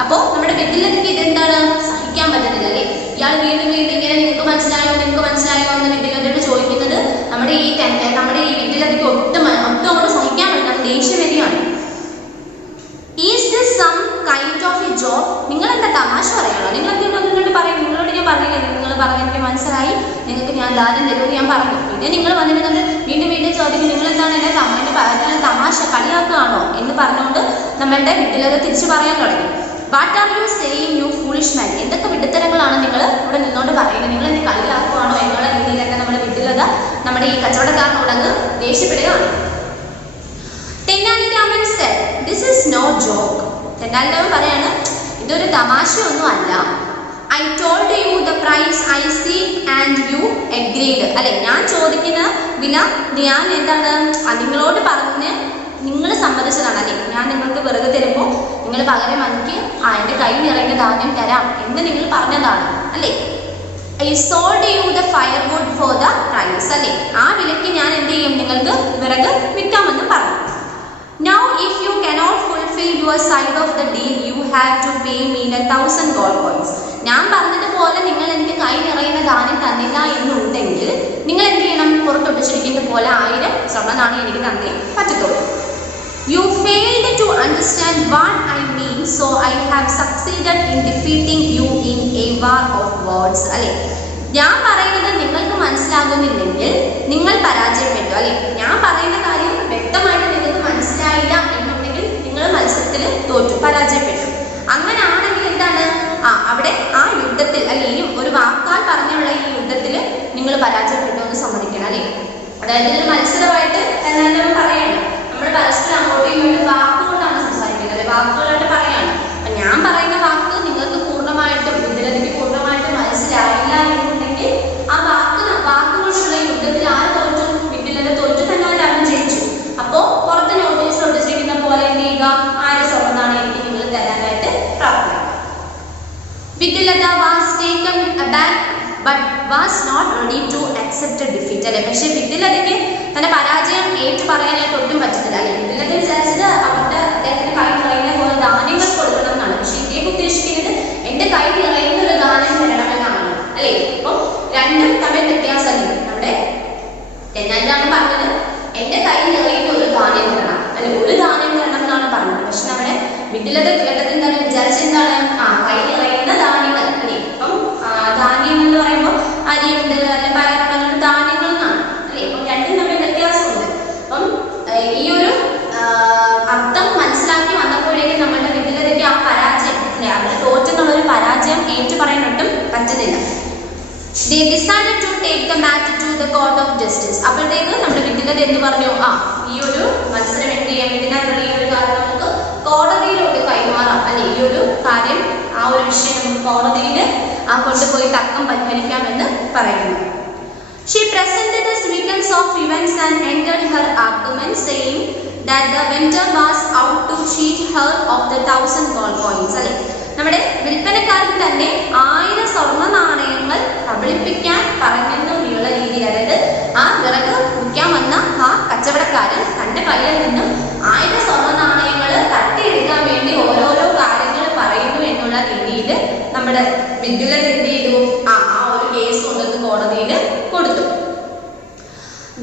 അപ്പോൾ നമ്മുടെ വിദ്യുലതയ്ക്ക് ഇതെന്താണ്? സഹിക്കാൻ പറ്റുന്നില്ല അല്ലേ. ഇയാൾ വീണ്ടും വീണ്ടും ഇങ്ങനെ നിങ്ങൾക്ക് മനസ്സിലായോ എന്ന് വിദ്യുലതയോട് ചോദിക്കുന്നത് നമ്മുടെ ഈ വിദ്യുലതയ്ക്ക് ഒട്ടും അങ്ങോട്ട് സഹിക്കാൻ പറ്റില്ല, ദേഷ്യം വരികയാണ്. Is this some kind of a joke? നിങ്ങൾ എന്താ തമാശ പറയാണോ? നിങ്ങൾ എന്തുകൊണ്ടോ പറയും, നിങ്ങളോട് ഞാൻ പറഞ്ഞില്ലേ, നിങ്ങൾ പറഞ്ഞ എനിക്ക് മനസ്സിലായി, നിങ്ങൾക്ക് ഞാൻ ദാനം തരുമെന്ന് ഞാൻ പറഞ്ഞു. പിന്നെ നിങ്ങൾ വന്നിരുന്നത് വീണ്ടും വീണ്ടും ചോദിക്കും, നിങ്ങൾ എന്താണ് എന്നെ തമാശ കളിയാക്കുകയാണോ എന്ന് പറഞ്ഞുകൊണ്ട് നമ്മളുടെ വിദ്യുലത തിരിച്ചു പറയാൻ തുടങ്ങി. What are you saying, you foolish man? എന്തൊക്കെ വിഡ്ഢിത്തരങ്ങളാണ് നിങ്ങൾ ഇവിടെ നിന്നോണ്ട് പറയുന്നത്? നിങ്ങൾ എന്നെ കളിയാക്കുകയാണോ എന്നുള്ള രീതിയിലൊക്കെ നമ്മുടെ വിദ്യുലത നമ്മുടെ ഈ കച്ചവടക്കാരനോടങ്ങ് ദേഷ്യപ്പെടുകയാണ്. Tenali Raman said, this is no joke. Tenali Raman പറയാണ്, ഇതൊരു തമാശയൊന്നും അല്ല. I told you the price I seek and you agreed. അല്ലെ, ഞാൻ ചോദിക്കുന്ന വില ഞാൻ എന്താണ് നിങ്ങളോട് പറഞ്ഞ് നിങ്ങൾ സമ്മതിച്ചതാണ് അല്ലേ. ഞാൻ നിങ്ങൾക്ക് വെറുതെ തരുമ്പോൾ നിങ്ങൾ പകരം എനിക്ക് എൻ്റെ കയ്യിൽ നിറയുന്ന ധാന്യം തരാം എന്ന് നിങ്ങൾ പറഞ്ഞതാണ് അല്ലേ. I sold you the firewood for the price. അല്ലേ, ആ വിലയ്ക്ക് ഞാൻ എന്ത് ചെയ്യും? നിങ്ങൾക്ക് വിറക് വിൽക്കാമെന്ന് പറഞ്ഞു. Now if you cannot fulfill your side of the deal, you have to pay me 1,000 gold coins. ഞാൻ പറഞ്ഞതുപോലെ നിങ്ങൾ എനിക്ക് കൈ നിറയുന്ന ധാന്യം തന്നില്ല എന്നുണ്ടെങ്കിൽ നിങ്ങൾ എന്ത് ചെയ്യണം? പുറത്തൊട്ടിച്ചിരിക്കുന്ന പോലെ 1000 സ്വർണ്ണ നാണയം എനിക്ക് തന്നേ പറ്റത്തുള്ളൂ. You failed to understand what I mean, so I have succeeded in defeating you in a war of words. അല്ലെ, ഞാൻ പറയുന്നത് നിങ്ങൾക്ക് മനസ്സിലാകുന്നില്ലെങ്കിൽ നിങ്ങൾ പരാജയപ്പെട്ടു അല്ലെ. ഞാൻ പറയുന്ന കാര്യം വ്യക്തമായിട്ട് നിങ്ങൾക്ക് മനസ്സിലായില്ല എന്നുണ്ടെങ്കിൽ നിങ്ങൾ മത്സരത്തിൽ തോറ്റു, പരാജയപ്പെട്ടു. അങ്ങനെ ആണെങ്കിൽ എന്താണ്? അവിടെ ആ യുദ്ധത്തിൽ അല്ലെ, ഈ ഒരു വാക്കാൽ പറഞ്ഞുള്ള ഈ യുദ്ധത്തിൽ നിങ്ങൾ പരാജയപ്പെട്ടു എന്ന് സമ്മതിക്കണം അല്ലെ. അതായത് ഇതൊരു മത്സരമായിട്ട് എന്നാലും പറയണം. നമ്മൾ പരസ്പരം അങ്ങോട്ടും ഇങ്ങോട്ടും വാക്കുകൊണ്ടാണ് സംസാരിക്കുന്നത്, വാക്കുകളായിട്ട് പറയാണ്. അപ്പൊ ഞാൻ പറയുന്ന വാക്ക് നിങ്ങൾക്ക് പൂർണ്ണമായിട്ടും വിദ്യുലതയ്ക്ക് പൂർണ്ണമായിട്ടും മനസ്സിലായില്ല എന്നുണ്ടെങ്കിൽ ആ വാക്കുകൊണ്ടുള്ള യുദ്ധത്തിൽ ആര് തോറ്റു? വിദ്യുലത തോറ്റു, തെന്നാലിരാമൻ ജയിച്ചു. അപ്പോ പുറത്ത് നോട്ടീസ് ഒട്ടിച്ചിരിക്കുന്ന പോലെ എന്ത് ചെയ്യുക? 1000 സ്വർണ്ണമാണ് എനിക്ക് നിങ്ങൾ തരാനായിട്ട് പ്രാപ്തം. Vidyulata was taken aback but was not ready to accept a defeat. അല്ലെ, പക്ഷെ വിദ്യുലതയ്ക്ക് തന്റെ പരാജയം ഏറ്റു പറയാനായിട്ട് ഒട്ടും പറ്റുന്നില്ല അല്ലെ. വിദ്യുലത വിചാരിച്ചത് അദ്ദേഹത്തിന് കൈ നിറയുന്ന പോലെ ധാന്യങ്ങൾ കൊടുക്കണം എന്നാണ്. പക്ഷെ ഇദ്ദേഹം ഉദ്ദേശിക്കുന്നത് എന്റെ കൈ നിറയുന്ന ഒരു ധാന്യം തരണമെന്നാണ് അല്ലെ. അപ്പം രണ്ടും തമ്മിൽ വ്യത്യാസമല്ലേ. നമ്മുടെ തെന്നാലിരാമൻ പറഞ്ഞത് എന്റെ കൈ നിറയുന്ന ഒരു ധാന്യം തരണം അല്ലെ, ഒരു ധാന്യം തരണം എന്നാണ് പറഞ്ഞത്. പക്ഷെ നമ്മുടെ വിദ്യുലത കേട്ടത്തിൽ തന്നെ വിചാരിച്ചെന്താണ്? കൈ നിറയുന്ന ധാന്യങ്ങൾ അല്ലെ. അപ്പം ധാന്യം എന്ന് പറയുമ്പോൾ അരിയുണ്ട്, അല്ലെ പയറുണ്ട്, ധാന്യങ്ങൾ എന്നാണ് അല്ലെ. അപ്പം രണ്ടും തമ്മിൽ വ്യത്യാസമുണ്ട്. അപ്പം ഈ ഒരു അർത്ഥം മനസ്സിലാക്കി വന്നപ്പോഴേക്കും നമ്മുടെ വിദ്യുലതയ്ക്ക് ആ പരാജയം അല്ലെ, അവരുടെ തോറ്റെന്നുള്ളൊരു പരാജയം ഏറ്റു പറയാനൊട്ടും പറ്റുന്നില്ല. They decided to take the matter to the court of justice. അപ്പോഴത്തേക്ക് നമ്മുടെ വിദ്യുലത എന്ത് പറഞ്ഞു? ഈ ഒരു മത്സരം എന്ത് ചെയ്യാം, ഇതിനകത്തുള്ള ഈ ഒരു കാര്യം നമുക്ക് കോടതിയിലോട്ട് കൈമാറാം അല്ലെ. ഈ ഒരു കാര്യം, ആ ഒരു വിഷയം നമുക്ക് കോടതിയിൽ കൊണ്ടുപോയി തർക്കം പരിഹരിക്കാമെന്ന് പറയുന്നു. She presented the sequence of events and ended her argument saying that the vendor was out to cheat her of the 1,000 gold coins. അല്ലെ, നമ്മുടെ വിൽപ്പനക്കാരൻ തന്നെ 1000 സ്വർണ്ണ നാണയങ്ങൾ കബളിപ്പിക്കാൻ പറഞ്ഞെന്നുള്ള രീതിയിൽ, അതായത് ആ തന്റെ കയ്യിൽ നിന്നും 1000 സ്വർണ്ണ നാണയങ്ങൾ തട്ടിയെടുക്കാൻ വേണ്ടി ഓരോരോ കാര്യങ്ങൾ പറയുന്നു എന്നുള്ള രീതിയിൽ നമ്മുടെ വിദ്യുലത എന്ത് ചെയ്തു? ആ ഒരു കേസ് കൊണ്ടുവന്ന് കോടതിയിൽ കൊടുത്തു.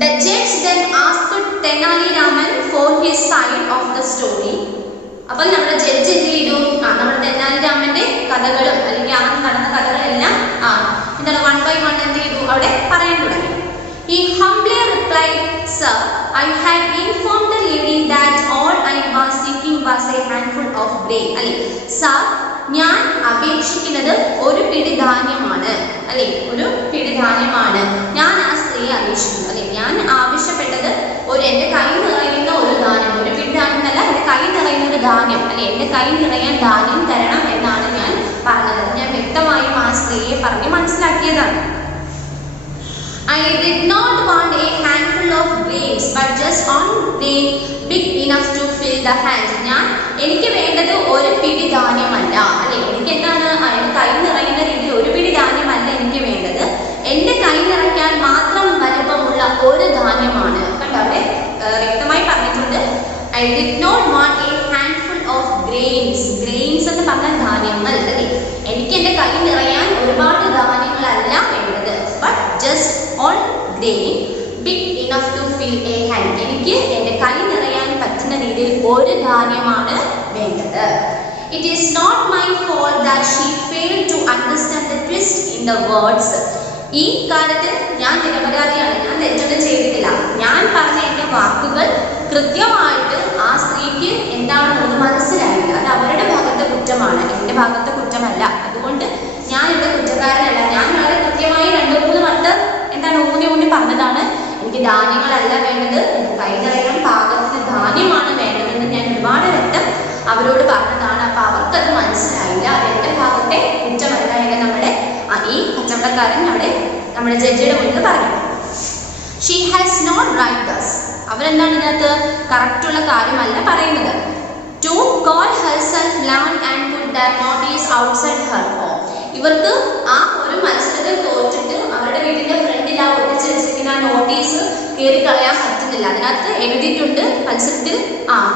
The judge then asked Tenali Raman for his side of the story. അപ്പോൾ നമ്മുടെ ജഡ്ജ് എന്ത് ചെയ്തു? നമ്മുടെ തെന്നാലി രാമന്റെ കഥകളും അല്ലെങ്കിൽ ആ നടന്ന കഥകളെല്ലാം എന്താണ് 1 by 1 എന്ത് ചെയ്തു? അവിടെ പറയാൻ തുടങ്ങി. He humbly replied, "Sir, I had informed the lady that all I was seeking was a handful of grain." അല്ലേ സർ, ഞാൻ അപേക്ഷിക്കുന്നത് ഒരു പിടി ധാന്യമാണ്, അല്ലെ ഒരു പിടി ധാന്യമാണ് ഞാൻ ആ സ്ത്രീയെ അപേക്ഷിക്കുന്നത്. അല്ലെ ഞാൻ ആവശ്യപ്പെട്ടത് എൻ്റെ കൈ നിറയുന്ന ഒരു ധാന്യം, ഒരു പിടി ധാന്യം എന്നല്ല, എൻ്റെ കൈ നിറയുന്ന ഒരു ധാന്യം, അല്ലെ എൻ്റെ കൈ നിറയാൻ ധാന്യം തരണം എന്നാണ് ഞാൻ പറഞ്ഞത്. ഞാൻ വ്യക്തമായും ആ സ്ത്രീയെ പറഞ്ഞ് മനസ്സിലാക്കിയതാണ്. I did not want a handful of grains, but just one grain big enough to fill the hand. എനിക്ക് വേണ്ടത് ഒരു പിടി ധാന്യമല്ല, അല്ലെ എനിക്ക് എന്താണ് എൻ്റെ കൈ നിറയുന്ന രീതിയിൽ ഒരു പിടി ധാന്യമല്ല എനിക്ക് വേണ്ടത്, എൻ്റെ കൈ നിറയ്ക്കാൻ മാത്രം വലുപ്പമുള്ള ഒരു ധാന്യമാണ്. കണ്ടോ അവിടെ വ്യക്തമായി പറഞ്ഞിട്ടുണ്ട്. I did not want a handful of grains. Grains എന്ന് പറഞ്ഞാൽ ധാന്യങ്ങൾ, അല്ലേ എനിക്ക് എൻ്റെ കൈ നിറയാൻ ഒരുപാട് ധാന്യങ്ങളല്ല വേണ്ടത്, but just one grain big enough to fill a hand. എനിക്ക് എൻ്റെ കൈ നിറയാൻ പറ്റുന്ന രീതിയിൽ ഒരു ധാന്യമാണ് വേണ്ടത്. It is not my fault that she failed to understand the twist in the words. ഈ കാര്യത്തിൽ ഞാൻ നിരപരാധിയാണ്, ഞാൻ തെറ്റൊന്നും ചെയ്തിട്ടില്ല. ഞാൻ പറഞ്ഞ എൻ്റെ വാക്കുകൾ കൃത്യമായിട്ട് ആ സ്ത്രീക്ക് എന്താണെന്ന് മനസ്സിലായില്ല. അത് അവരുടെ ഭാഗത്തെ കുറ്റമാണ്, എൻ്റെ ഭാഗത്തെ കുറ്റമല്ല. അതുകൊണ്ട് ഞാൻ ഇവിടെ കുറ്റക്കാരനല്ല. ഞാൻ വളരെ കൃത്യമായി 2-3 വട്ടം എന്താണ് ഊന്നി പറഞ്ഞതാണ്. എനിക്ക് ധാന്യങ്ങളല്ല വേണ്ടത്, എനിക്ക് കൈ നിറയാൻ പാകത്തിന് ധാന്യമാണ് വേണ്ടതെന്ന് ഞാൻ ഒരുപാട് വട്ടം അവരോട് പറഞ്ഞതാണ്. അപ്പൊ അവർക്കത് മനസ്സിലായില്ല. അത് എൻ്റെ ഭാഗത്തെ കുറ്റമല്ല എന്ന് നമ്മുടെ ഈ കച്ചവടക്കാരൻ അവിടെ നമ്മുടെ ജഡ്ജിയുടെ മുന്നിൽ പറഞ്ഞു. She has not right thus. അവരെന്താണ് ഇതിനകത്ത് കറക്റ്റുള്ള കാര്യമല്ല പറയുന്നത്. To call herself learned and put that notice outside her home. ഇവർക്ക് ആ ഒരു മത്സരത്തിൽ തോറ്റിട്ട് അവരുടെ വീടിന്റെ ഫ്രണ്ടിൽ ആ ഒട്ടിച്ച് വെച്ചിരിക്കുന്ന ആ നോട്ടീസ് കയറി കളയാൻ പറ്റുന്നില്ല. അതിനകത്ത് എഴുതിയിട്ടുണ്ട് മത്സരത്തിൽ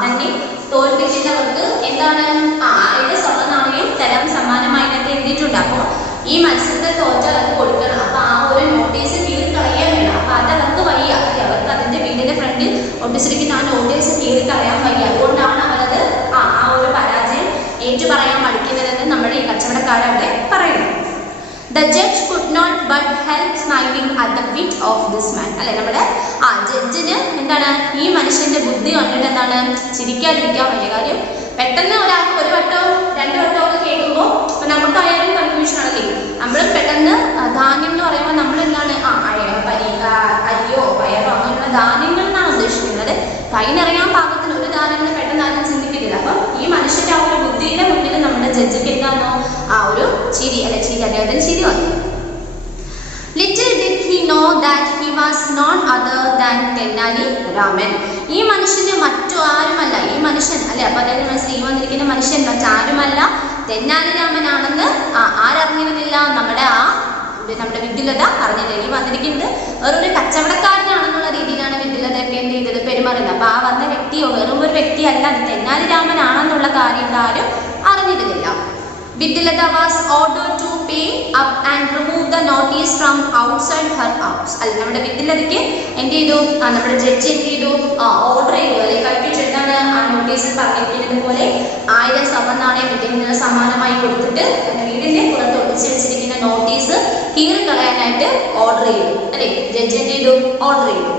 തന്നെ തോൽപ്പിക്കുന്നവർക്ക് എന്താണ് 1000 സ്വർണ്ണ നാണയം തരാൻ സമ്മാനമായി അതിനകത്ത് എഴുതിയിട്ടുണ്ട്. അപ്പോൾ ഈ മത്സരത്തിൽ തോറ്റാൽ അത് കൊടുക്കണം. അപ്പൊ ആ ഒരു നോട്ടീസ് കീറി കളയാൻ വേണം. അപ്പൊ അത് അവർക്ക് വയ്യ, അവർക്ക് അതിന്റെ വീടിന്റെ ഫ്രണ്ടിൽ ഒട്ടിച്ചിരിക്കുന്ന ആ നോട്ടീസ് കീറി കളയാൻ വയ്യ. അതുകൊണ്ടാണ് അവരത് ആ ഒരു പരാജയം ഏറ്റു പറയാൻ മടിക്കുന്നതെന്ന് നമ്മുടെ ഈ കച്ചവടക്കാരവിടെ പറയുന്നു. The judge could not but help smiling at the wit of this man. അല്ലെ നമ്മുടെ ജഡ്ജിന് എന്താണ് ഈ മനുഷ്യന്റെ ബുദ്ധി കണ്ടിട്ട് എന്താണ് ചിരിക്കാതിരിക്കാൻ വയ്യ. കാര്യം പെട്ടെന്ന് ഒരാൾക്ക് 1 വട്ടമോ 2 വട്ടമോ ഒക്കെ കേൾക്കുമ്പോൾ നമുക്കായാലും കൺഫ്യൂഷൻ ആണല്ലേ. നമ്മൾ പെട്ടെന്ന് ധാന്യം എന്ന് പറയുമ്പോൾ നമ്മൾ എന്താണ് അരിയോ പയറോ അങ്ങനെയുള്ള ധാന്യങ്ങൾ എന്നാണ് ഉദ്ദേശിക്കുന്നത്. കൈ നിറയാൻ പാകത്തിന് ഒരു ധാന്യങ്ങൾ പെട്ടെന്ന് ആരും ചിന്തിക്കുന്നില്ല. അപ്പം ഈ മനുഷ്യന്റെ ആ ഒരു ബുദ്ധിയുടെ മുന്നിൽ നമ്മുടെ ജഡ്ജിക്ക് എന്താണോ ആ ഒരു ചിരി അദ്ദേഹത്തിന് ചിരി വന്നു. Little did he know that he was none other than Tenali Raman. ഈ മനുഷ്യന് മറ്റു ആരുമല്ല, ഈ മനുഷ്യൻ അല്ലെ അപ്പൊ അദ്ദേഹത്തിന് മനസ്സിലായി ഈ വന്നിരിക്കുന്ന മനുഷ്യൻ മറ്റാരുമല്ല തെന്നാലി രാമനാണെന്ന് ആരറിഞ്ഞിരുന്നില്ല. നമ്മുടെ വിദ്യുലത അറിഞ്ഞില്ല. ഈ വന്നിരിക്കുന്നത് വേറൊരു കച്ചവടക്കാരനാണെന്നുള്ള രീതിയിലാണ് വിദ്യുലതയൊക്കെ എന്ത് ചെയ്തത് പെരുമാറുന്നത്. അപ്പൊ ആ വന്ന വ്യക്തിയോ വെറും ഒരു വ്യക്തിയല്ല, തെന്നാലി രാമനാണെന്നുള്ള കാര്യം ആരും അറിഞ്ഞിരുന്നില്ല. Vidyalata was ordered to pay up and remove the notice from outside her house. അല്ല നമ്മുടെ വിദ്യുലതയ്ക്ക് എന്ത് ചെയ്തു? നമ്മുടെ ജഡ്ജി എന്ത് ചെയ്തു? ഓർഡർ ചെയ്തു, അല്ലെങ്കിൽ കൽപ്പിച്ചെടുത്താണ് ആ നോട്ടീസിൽ പറഞ്ഞിരിക്കുന്നത് പോലെ 1000 സ്വർണ്ണ നാണയം വിദ്യത്തിന് സമ്മാനമായി കൊടുത്തിട്ട് വീടിന്റെ പുറത്ത് ഒളിച്ചു വെച്ചിരിക്കുന്ന നോട്ടീസ് കീറി കളയാനായിട്ട് ഓർഡർ ചെയ്തു. അല്ലെ ജഡ്ജി എന്ത് ചെയ്തു? ഓർഡർ ചെയ്തു.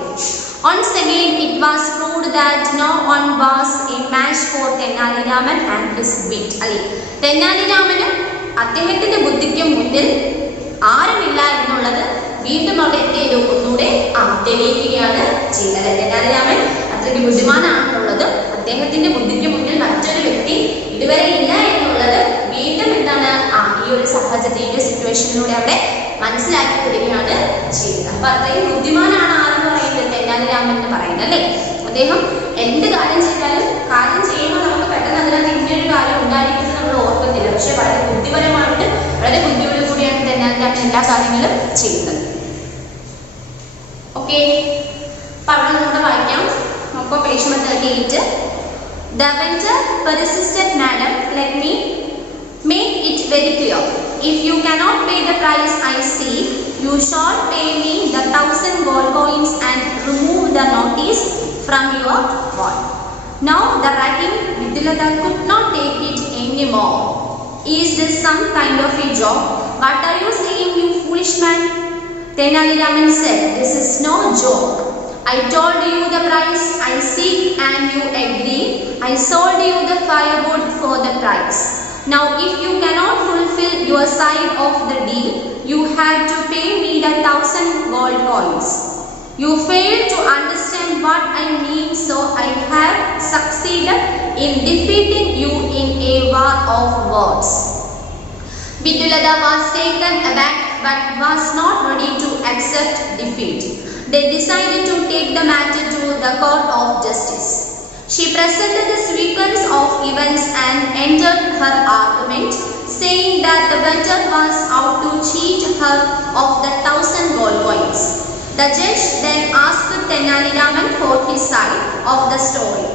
Once again it was proved that no one was a match for Tenali Raman and his wit. അല്ലെ തെന്നാലി രാമനും അദ്ദേഹത്തിന്റെ ബുദ്ധിക്കും മുന്നിൽ ആരുമില്ല എന്നുള്ളത് വീണ്ടും അവിടെ എന്ത് ചെയ്തു? ഒന്നുകൂടെ തെളിയിക്കുകയാണ് ചെയ്തത്. തെന്നാലി രാമൻ അത്രയ്ക്ക് ബുദ്ധിമാനാണെന്നുള്ളത് അദ്ദേഹത്തിന്റെ ബുദ്ധിക്ക് മുന്നിൽ മറ്റൊരു വ്യക്തി ഇതുവരെ ഇല്ല എന്നുള്ളത് വീണ്ടും എന്താണ് ഈ ഒരു സാഹചര്യത്തിൽ ഈ ഒരു സിറ്റുവേഷനിലൂടെ അവിടെ മനസ്സിലാക്കി തരികയാണ് ചെയ്തത്. അപ്പൊ അത്രയും ബുദ്ധിമാനാണ് ആരെന്ന് പറയുന്നത് തെന്നാലി രാമൻ എന്ന് പറയുന്നത് അല്ലേ. അദ്ദേഹം എന്ത് കാര്യം ചെയ്താലും കാര്യം ചെയ്യുമ്പോൾ നമുക്ക് പെട്ടെന്ന് അതിനകത്ത് ഇങ്ങനൊരു കാര്യം ഉണ്ടായിരിക്കുന്നത് നമ്മൾ ഓർക്കത്തില്ല. പക്ഷെ വളരെ ബുദ്ധിപരമായിട്ട് വളരെ ബുദ്ധിയോടു കൂടിയാണ് തെന്നാലി രാമൻ എല്ലാ കാര്യങ്ങളും ചെയ്യുന്നത്. ഓക്കെ, അപ്പൊ അവിടെ നമ്മുടെ വായിക്കാം. അപ്പോൾ page number 38. The vendor persisted, madam, let me make it very clear. If you cannot pay the price I seek, you shall pay me the 1,000 gold coins and remove the notice from your wall. Now the writing Vidyalata could not take it anymore. Is this some kind of a joke? What are you saying, you foolish man? Tenali Raman said, this is no joke. I told you the price I seek and you agree. I sold you the firewood for the price. Now if you cannot fulfill your side of the deal, you have to pay me the 1,000 gold coins. You fail to understand what I mean, so I have succeeded in defeating you in a war of words. Vidyalata was taken aback but was not ready to accept defeat. They decided to take the matter to the court of justice. She presented the sequence of events and entered her argument, saying that the vendor was out to cheat her of the 1,000 gold coins. The judge then asked Tenali Raman for his side of the story.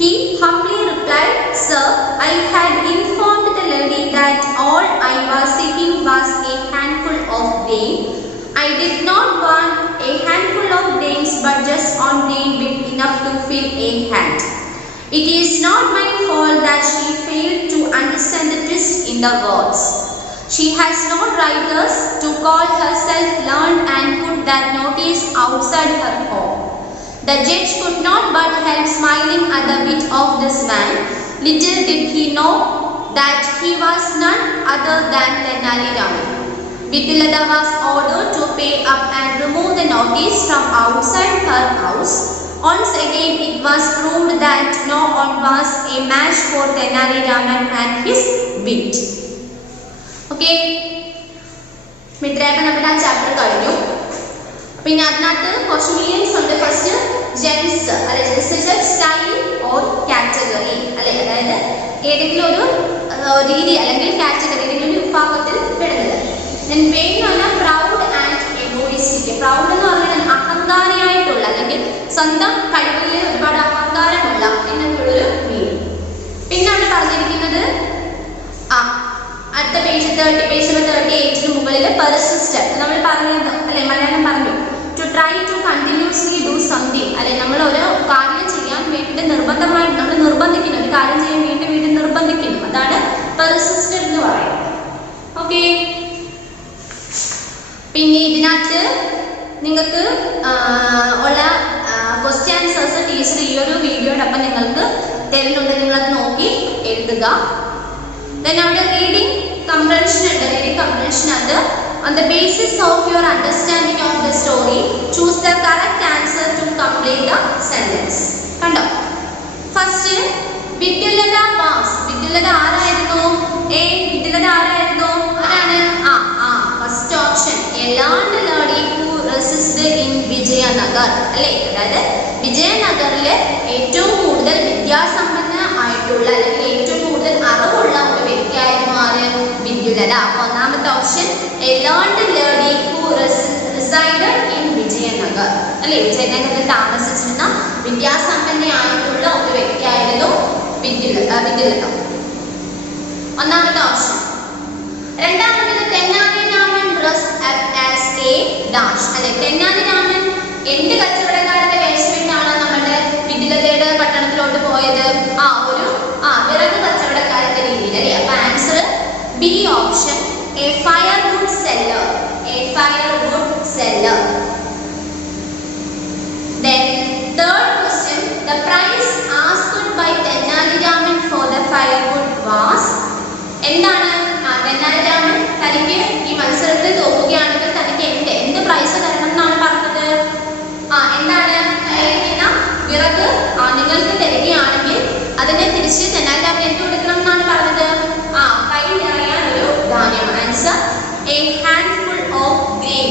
He humbly replied, "Sir, I had informed the lady that all I was seeking was a handful of grain. I did not want a handful of grains but just one grain big enough to fill a hand. It is not my fault that she failed to understand the twist in the words. She has no right to call herself learned and put that notice outside her home." The judge could not but help smiling at the wit of this man. Little did he know that he was none other than Tenali Raman. Vidyalata was ordered to pay up and remove the notice from outside her house. Once again it was proved that no one was a match for Tenali Raman and his wit. Okay, മിത്രയപ്പം നമ്മുടെ ആ chapter കഴിഞ്ഞു. പിന്നെ അതിനകത്ത് കുറച്ച് meanings ഉണ്ട്. First gents അല്ലെ, gents style or category അല്ലെ, അതായത് ഏതെങ്കിലും ഒരു രീതി അല്ലെങ്കിൽ കാറ്റഗറി ഏതെങ്കിലും ഒരു വിഭാഗത്തിൽ പെടുന്നത്. വെയിൻ എന്ന് പറഞ്ഞാൽ പ്രൗഡ് ആൻഡ് എഗോയിസ്റ്റിക്. പ്രൗഡ് എന്ന് പറഞ്ഞാൽ അഹങ്കാരിയായിട്ടുള്ള അല്ലെങ്കിൽ സ്വന്തം കഴിവിൽ ഒരുപാട് അഹങ്കാരമുള്ള എന്നൊക്കെയുള്ളൊരു മീനിങ്. പിന്നെ അവിടെ പറഞ്ഞിരിക്കുന്നത് അടുത്ത പേജ് 38 മുകളിൽ പെർസിസ്റ്റന്റ് നമ്മൾ പറഞ്ഞത് അല്ലെ, മലയാളം പറഞ്ഞു. To try to continuously do something അല്ലെ, നമ്മൾ ഒരു കാര്യം ചെയ്യാൻ വേണ്ടി നിർബന്ധമായിട്ട് നമ്മൾ നിർബന്ധിക്കുന്നു, ഒരു കാര്യം ചെയ്യാൻ വേണ്ടി നിർബന്ധിക്കുന്നു, അതാണ് പെർസിസ്റ്റന്റ് എന്ന് പറയുന്നത്. ഓക്കെ, പിന്നെ ഇതിനകത്ത് നിങ്ങൾക്ക് ഉള്ള ക്വസ്റ്റ്യൻ ആൻസേഴ്സ് ടീച്ചർ ഈ ഒരു വീഡിയോടൊപ്പം നിങ്ങൾക്ക് തരുന്നുണ്ട്, നിങ്ങളത് നോക്കി എഴുതുക. Then നമ്മുടെ റീഡിംഗ് കംപ്രൻഷൻ ഉണ്ട്. റീഡിംഗ് കംപ്രൻഷനകത്ത് on the basis of your understanding of the story choose the correct answer to complete the sentence. കണ്ടോ, ഫസ്റ്റ് വിദ്യുലത വാസ്, വിദ്യുലത ആരായിരുന്നു? വിദ്യുലത ആരായിരുന്നു? ആരാണ്? First option A learned lady who resisted in Vijayanagar അല്ലേ, അതായത് വിജയനഗറിലെ ഏറ്റവും കൂടുതൽ വിദ്യാസമ്പന്ന ആയിട്ടുള്ള അല്ലെങ്കിൽ ഏറ്റവും കൂടുതൽ അറിവുള്ള ഒരു വ്യക്തിയായിരുന്നു ആര്? വിദ്യുലത. ഒന്നാമത്തെ option A learned lady who resided in Vijayanagar അല്ലെ, വിജയനഗറിൽ താമസിച്ചിരുന്ന വിദ്യാസമ്പന്നയായിട്ടുള്ള ഒരു വ്യക്തിയായിരുന്നു വിദ്യുലത. ഒന്നാമത്തെ ഓപ്ഷൻ. രണ്ടാമത്തേത് Tenali Raman dressed up as A dash അല്ലെ, തെന്നാലി രാമൻ എന്ത് കച്ചവടക്കാരന്റെ വേഷമിട്ടാണ് നമ്മുടെ വിദ്യുലതയുടെ പട്ടണത്തിലോട്ട് പോയത്? ഒരു വിറക് കച്ചവടക്കാരന്റെ രീതിയിൽ അല്ലെ. അപ്പൊ answer B option A firewood seller, A firewood seller. Then third question, the price asked by Tenali Raman for the firewood was, എന്താണ്? തെന്നാലി രാമൻ തനിക്ക് ഈ മത്സരത്തിൽ തോക്കുകയാണെങ്കിൽ തനിക്ക് എന്ത് പ്രൈസ് തരണം എന്നാണ് പറഞ്ഞത്? എന്താണ്? വിറക് നിങ്ങൾക്ക് തരികയാണെങ്കിൽ അതിനെ തിരിച്ച് തെന്നാലി രാമൻ എന്ത് കൊടുക്കണം എന്നാണ് പറഞ്ഞത്? കൈ നിറയാൻ ഒരു ധാന്യം. Answer A handful of grain.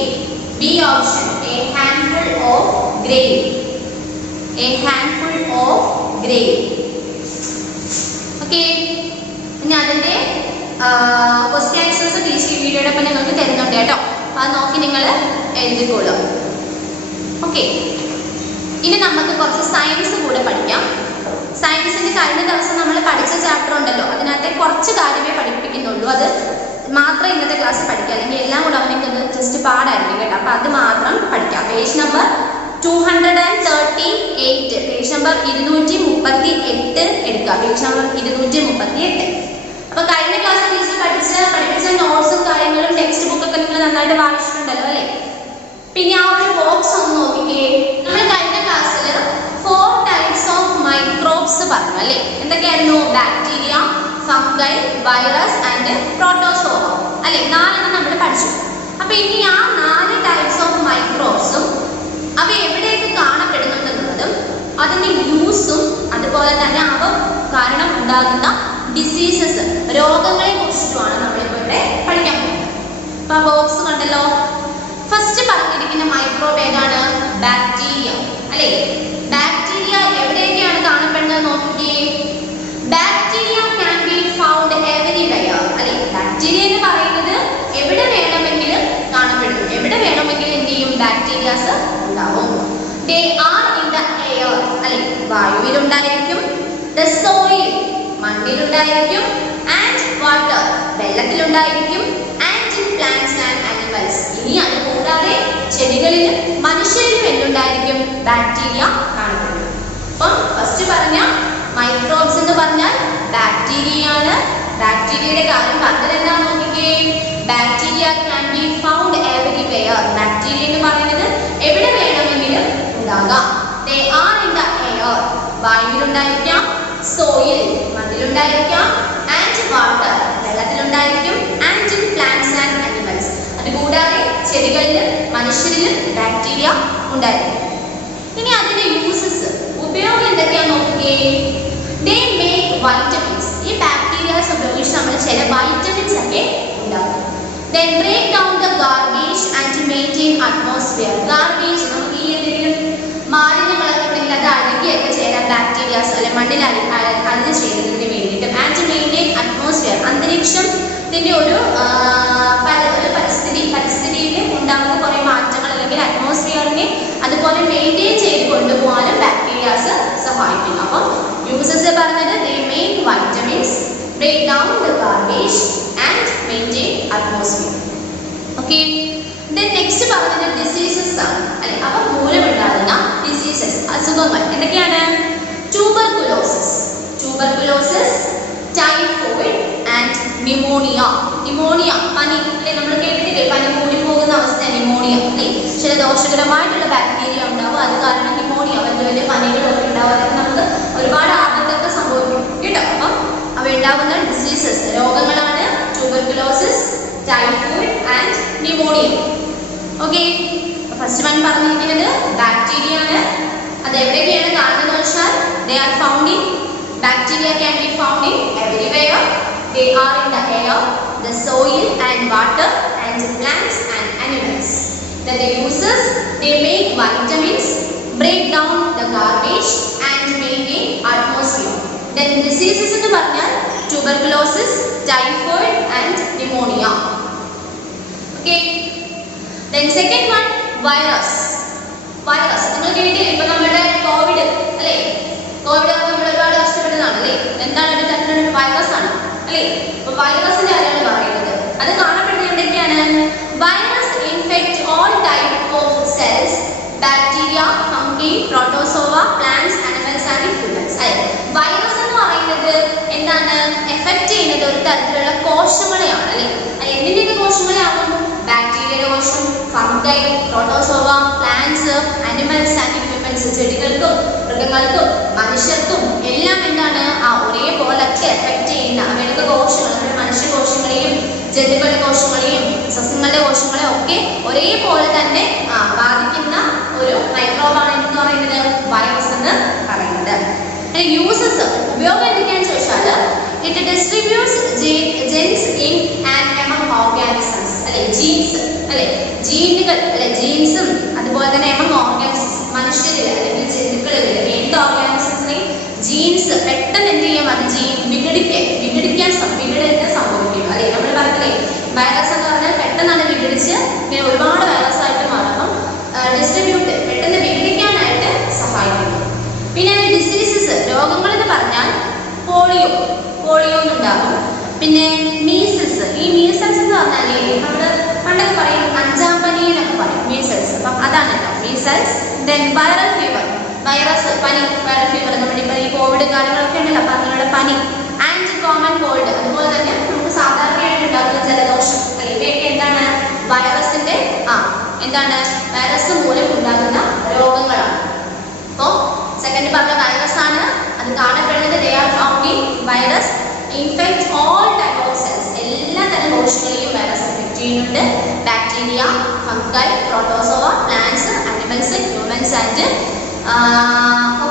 B option A handful of grain, A handful of grain. Okay, ഇനി അതിന്റെ ക്വസ്റ്റ്യൻ ആൻസേഴ്സ് ടീച്ചർ വീഡിയോടൊപ്പം നിങ്ങൾക്ക് തരുന്നുണ്ട് കേട്ടോ. അത് നോക്കി നിങ്ങൾ എഴുതിക്കോളൂ. ഓക്കെ, ഇനി നമുക്ക് കുറച്ച് സയൻസ് കൂടെ പഠിക്കാം. സയൻസിന്റെ കഴിഞ്ഞ ദിവസം നമ്മൾ പഠിച്ച ചാപ്റ്റർ ഉണ്ടല്ലോ, അതിനകത്തെ കുറച്ച് കാര്യമേ പഠിപ്പിക്കുന്നുള്ളൂ. അത് മാത്രം ഇന്നത്തെ ക്ലാസ് പഠിക്കാം, അല്ലെങ്കിൽ എല്ലാം കൂടെ അവനൊക്കെ ജസ്റ്റ് പാടായിരിക്കും കേട്ടോ. അപ്പം അത് മാത്രം പഠിക്കാം. പേജ് നമ്പർ 238, പേജ് നമ്പർ 238 എടുക്കുക. Page number 238. അപ്പൊ കഴിഞ്ഞ ക്ലാസ്സിൽ ടീച്ചർ പഠിപ്പിച്ച നോട്ട്സും കാര്യങ്ങളും ടെക്സ്റ്റ് ബുക്കൊക്കെ നിങ്ങൾ നന്നായിട്ട് വായിച്ചിട്ടുണ്ടല്ലോ അല്ലേ? പിന്നെ ആ ഒരു ബോക്സ് ഒന്ന് നോക്കിക്കേ. നമ്മൾ കഴിഞ്ഞ ക്ലാസ്സിൽ 4 ടൈപ്സ് ഓഫ് മൈക്രോബ്സ് പറഞ്ഞു അല്ലേ? എന്തൊക്കെയായിരുന്നു? Bacteria, fungi, virus and protozoa അല്ലേ? 4 നമ്മൾ പഠിച്ചു. അപ്പൊ ഇനി ആ 4 ടൈപ്സ് ഓഫ് മൈക്രോബ്സും അവ എവിടെയൊക്കെ കാണപ്പെടുന്നുണ്ടെന്നുള്ളതും അതിന്റെ യൂസും അതുപോലെ തന്നെ അവ കാരണം ഉണ്ടാകുന്ന ഡിസീസസ്, രോഗങ്ങളെ കുറിച്ചിട്ടുമാണ് നമ്മളിപ്പോൾ ഇവിടെ പഠിക്കാൻ പോകുന്നത്. അപ്പൊ ആ ബോക്സ് കണ്ടല്ലോ. ഫസ്റ്റ് പറഞ്ഞിരിക്കുന്ന മൈക്രോബ് ഏതാണ്? ബാക്ടീരിയ അല്ലേ? ബാക്ടീരിയ എവിടെയൊക്കെയാണ് കാണപ്പെടുന്നത് നോക്കിക്കേ. Bacteria can be found everywhere അല്ലേ? ബാക്ടീരിയ എന്ന് പറയുന്നത് എവിടെ വേണമെങ്കിലും കാണപ്പെടുന്നു. എവിടെ വേണമെങ്കിലും എന്ത് ചെയ്യും? ബാക്ടീരിയാസ് ഉണ്ടാവും. They are in the air അല്ലേ? വായുവിലുണ്ടായിരിക്കും. ദ സോയിൽ മണ്ണിലുണ്ടായിരിക്കും. ആൻഡ് വാട്ടർ വെള്ളത്തിലുണ്ടായിരിക്കും. And in plants and animals. ഇനി അത് കൂടാതെ ചെടികളിലും മനുഷ്യരിലും എന്തുണ്ടായിരിക്കും? ബാക്ടീരിയ കാണപ്പെടുന്നു. അപ്പം ഫസ്റ്റ് പറഞ്ഞ മൈക്രോബ്സ് എന്ന് പറഞ്ഞാൽ ബാക്ടീരിയയാണ്. ബാക്ടീരിയയുടെ കാര്യം പറഞ്ഞത് എന്താണെന്ന് നോക്കിക്കേ. Bacteria can be found everywhere. Bacteria എന്ന് പറയുന്നത് എവിടെ വേണമെങ്കിലും ഉണ്ടാകാം. They are in the air വായുവിലുണ്ടായിരിക്കാം. സോയിൽ മണ്ണിലുണ്ടായിരിക്കാം. ആൻഡ് വാട്ടർ വെള്ളത്തിലുണ്ടായിരിക്കും. And in plants and animals. അതുകൂടാതെ ചെടികളിലും മനുഷ്യരിലും ബാക്ടീരിയ ഉണ്ടായിരിക്കും. ഇനി അതിന്റെ യൂസസ്, ഉപയോഗം എന്തൊക്കെയാണെന്ന് നോക്കിക്കേ. They make vitamins. ഈ ബാക്ടീരിയാസ് ഉപയോഗിച്ച് നമ്മൾ ചില വൈറ്റമിൻസ് ഒക്കെ ഉണ്ടാക്കും. Then break down the garbage and maintain atmosphere. Garbage നമുക്ക് ഈ എന്തെങ്കിലും മാലിന്യങ്ങളൊക്കെ ഉണ്ടെങ്കിൽ അത് അഴുകിയൊക്കെ ചേരാൻ ബാക്ടീരിയാസ് അല്ലെ മണ്ണിൽ അഴുകി ചേരുന്നതിന് വേണ്ടിയിട്ട്. And maintain atmosphere. അന്തരീക്ഷത്തിന്റെ ഒരു പരിസ്ഥിതിയിൽ ഉണ്ടാകുന്ന കുറെ മാറ്റങ്ങൾ അല്ലെങ്കിൽ അറ്റ്മോസ്ഫിയറിനെ അതുപോലെ മെയിൻറ്റെയിൻ ചെയ്ത് കൊണ്ടുപോകാനും ബാക്ടീരിയാസ് സഹായിക്കുന്നു. അപ്പം യൂസസ് പറഞ്ഞത് they make vitamins, break down the garbage and maintain atmosphere. Okay. Then next പറഞ്ഞത് ഡിസീസസ് ആണ് അല്ലെ? അവ മൂലമുണ്ടാകുന്ന ഡിസീസസ്, അസുഖങ്ങൾ എന്തൊക്കെയാണ്? Tuberculosis, typhoid and pneumonia. Pneumonia പനി അല്ലെ? നമ്മൾ കേട്ടിട്ടില്ലേ? പനി കൂടി പോകുന്ന അവസ്ഥ ന്യൂമോണിയ അല്ലെ? ചില ദോഷകരമായിട്ടുള്ള ബാക്ടീരിയ ഉണ്ടാവും. അത് കാരണം ന്യൂമോണിയ വലിയ വലിയ പനികളൊക്കെ ഉണ്ടാവും. അതൊക്കെ നമുക്ക് ഒരുപാട് ആപത്തൊക്കെ സംഭവിക്കും കേട്ടോ. അപ്പം അവ ഉണ്ടാകുന്ന ഡിസീസസ്, രോഗങ്ങളാണ് tuberculosis, typhoid and pneumonia. Okay. First one പറഞ്ഞിരിക്കുന്നത് ബാക്ടീരിയ ആണ്. അത് എവിടെയൊക്കെയാണ് കാണുന്നത് വെച്ചാൽ they are found in bacteria can be found in everywhere. They are in the air, the soil and water and plants and animals. Then the uses, they make vitamins, break down the garbage and maintain atmosphere. Then diseases എന്ന് പറഞ്ഞാൽ tuberculosis, typhoid and pneumonia. Okay. Then second one, virus. നിങ്ങൾ കേട്ടില്ലേ? ഇപ്പൊ നമ്മുടെ Covid അല്ലേ? Covid നമ്മൾ ഒരുപാട് കഷ്ടപ്പെട്ടതാണ് അല്ലേ? എന്താണ് ഒരു തരത്തിലുള്ള വൈറസ് ആണ് അല്ലേ? അപ്പൊ വൈറസിന്റെ കാര്യമാണ് പറയുന്നത്. അത് കാണപ്പെടുന്നത് എന്തൊക്കെയാണ്? Virus infect all type of cells, bacteria, fungi, protozoa, plants, animals and humans. അല്ലേ? വൈറസ് എന്ന് പറയുന്നത് എന്താണ്? എഫക്ട് ചെയ്യുന്നത് ഒരു തരത്തിലുള്ള കോശങ്ങളെയാണ് അല്ലേ? എന്തിന്റെയൊക്കെ കോശങ്ങളെയാകും? ബാക്ടീരിയയുടെ കോശം, fungi, protozoa, plants, animals and humans. ചെടികൾക്കും മൃഗങ്ങൾക്കും മനുഷ്യർക്കും എല്ലാം എന്താണ്? ആ ഒരേപോലൊക്കെ എഫക്ട് ചെയ്യുന്ന അവരുടെ കോശങ്ങൾ, നമ്മുടെ മനുഷ്യ കോശങ്ങളെയും ജന്തുക്കളുടെ കോശങ്ങളെയും സസ്യങ്ങളുടെ കോശങ്ങളെയും ഒക്കെ ഒരേപോലെ തന്നെ ബാധിക്കുന്ന ഒരു മൈക്രോബാണ് എന്ന് പറയുന്നത് വൈറസ് എന്ന് പറയുന്നത്. യൂസസ്, ഉപയോഗം എന്തൊക്കെയാണെന്ന് ചോദിച്ചാൽ it distributes genes in and among organisms അല്ലെ? ജീൻസ് അല്ലെ? ജീനുകൾ അല്ലെ? ജീൻസും അതുപോലെ തന്നെ എമംഗ് ഓർഗാനിസംസ്, മനുഷ്യരിൽ അല്ലെങ്കിൽ ജന്തുക്കളിൽ എന്ത് ഓർഗാനിസംസിനെ ജീൻസ് പെട്ടെന്ന് എന്ത് ചെയ്യും? അത് വിഘടിക്കാൻ സംഭവിക്കും അല്ലെ? നമ്മൾ പറഞ്ഞില്ലേ വൈറസ് എന്ന് പറഞ്ഞാൽ പെട്ടെന്നാണ് വിഘടിച്ച് ഇങ്ങനെ ഒരുപാട് വൈറസ് ആയിട്ട് മാറും. ഡിസ്ട്രിബ്യൂട്ട് പെട്ടെന്ന് വിഘടിക്കാനായിട്ട് സഹായിക്കും. Then viral fever, virus, പനി, viral fever, നമ്മുടെ ഇപ്പോൾ ഈ കോവിഡ് കാര്യങ്ങളൊക്കെ ഉണ്ടല്ലോ, അപ്പം അങ്ങനെയുള്ള പനി. And common cold, അതുപോലെ തന്നെ നമുക്ക് സാധാരണയായിട്ട് ഉണ്ടാകുന്ന ജലദോഷം, ഇവയൊക്കെ എന്താണ് വൈറസിന്റെ എന്താണ് വൈറസ് മൂലം ഉണ്ടാകുന്ന രോഗങ്ങളാണ്. അപ്പോൾ സെക്കൻഡ് പറഞ്ഞ വൈറസ് ആണ്, അത് കാണപ്പെടുന്നത് they are found in virus infect all type of cells, എല്ലാ തരം കോശങ്ങളെയും വൈറസ് ഇൻഫെക്ട് ചെയ്യുന്നുണ്ട്. Bacteria, fungi, protozoa, plants, animals, humans and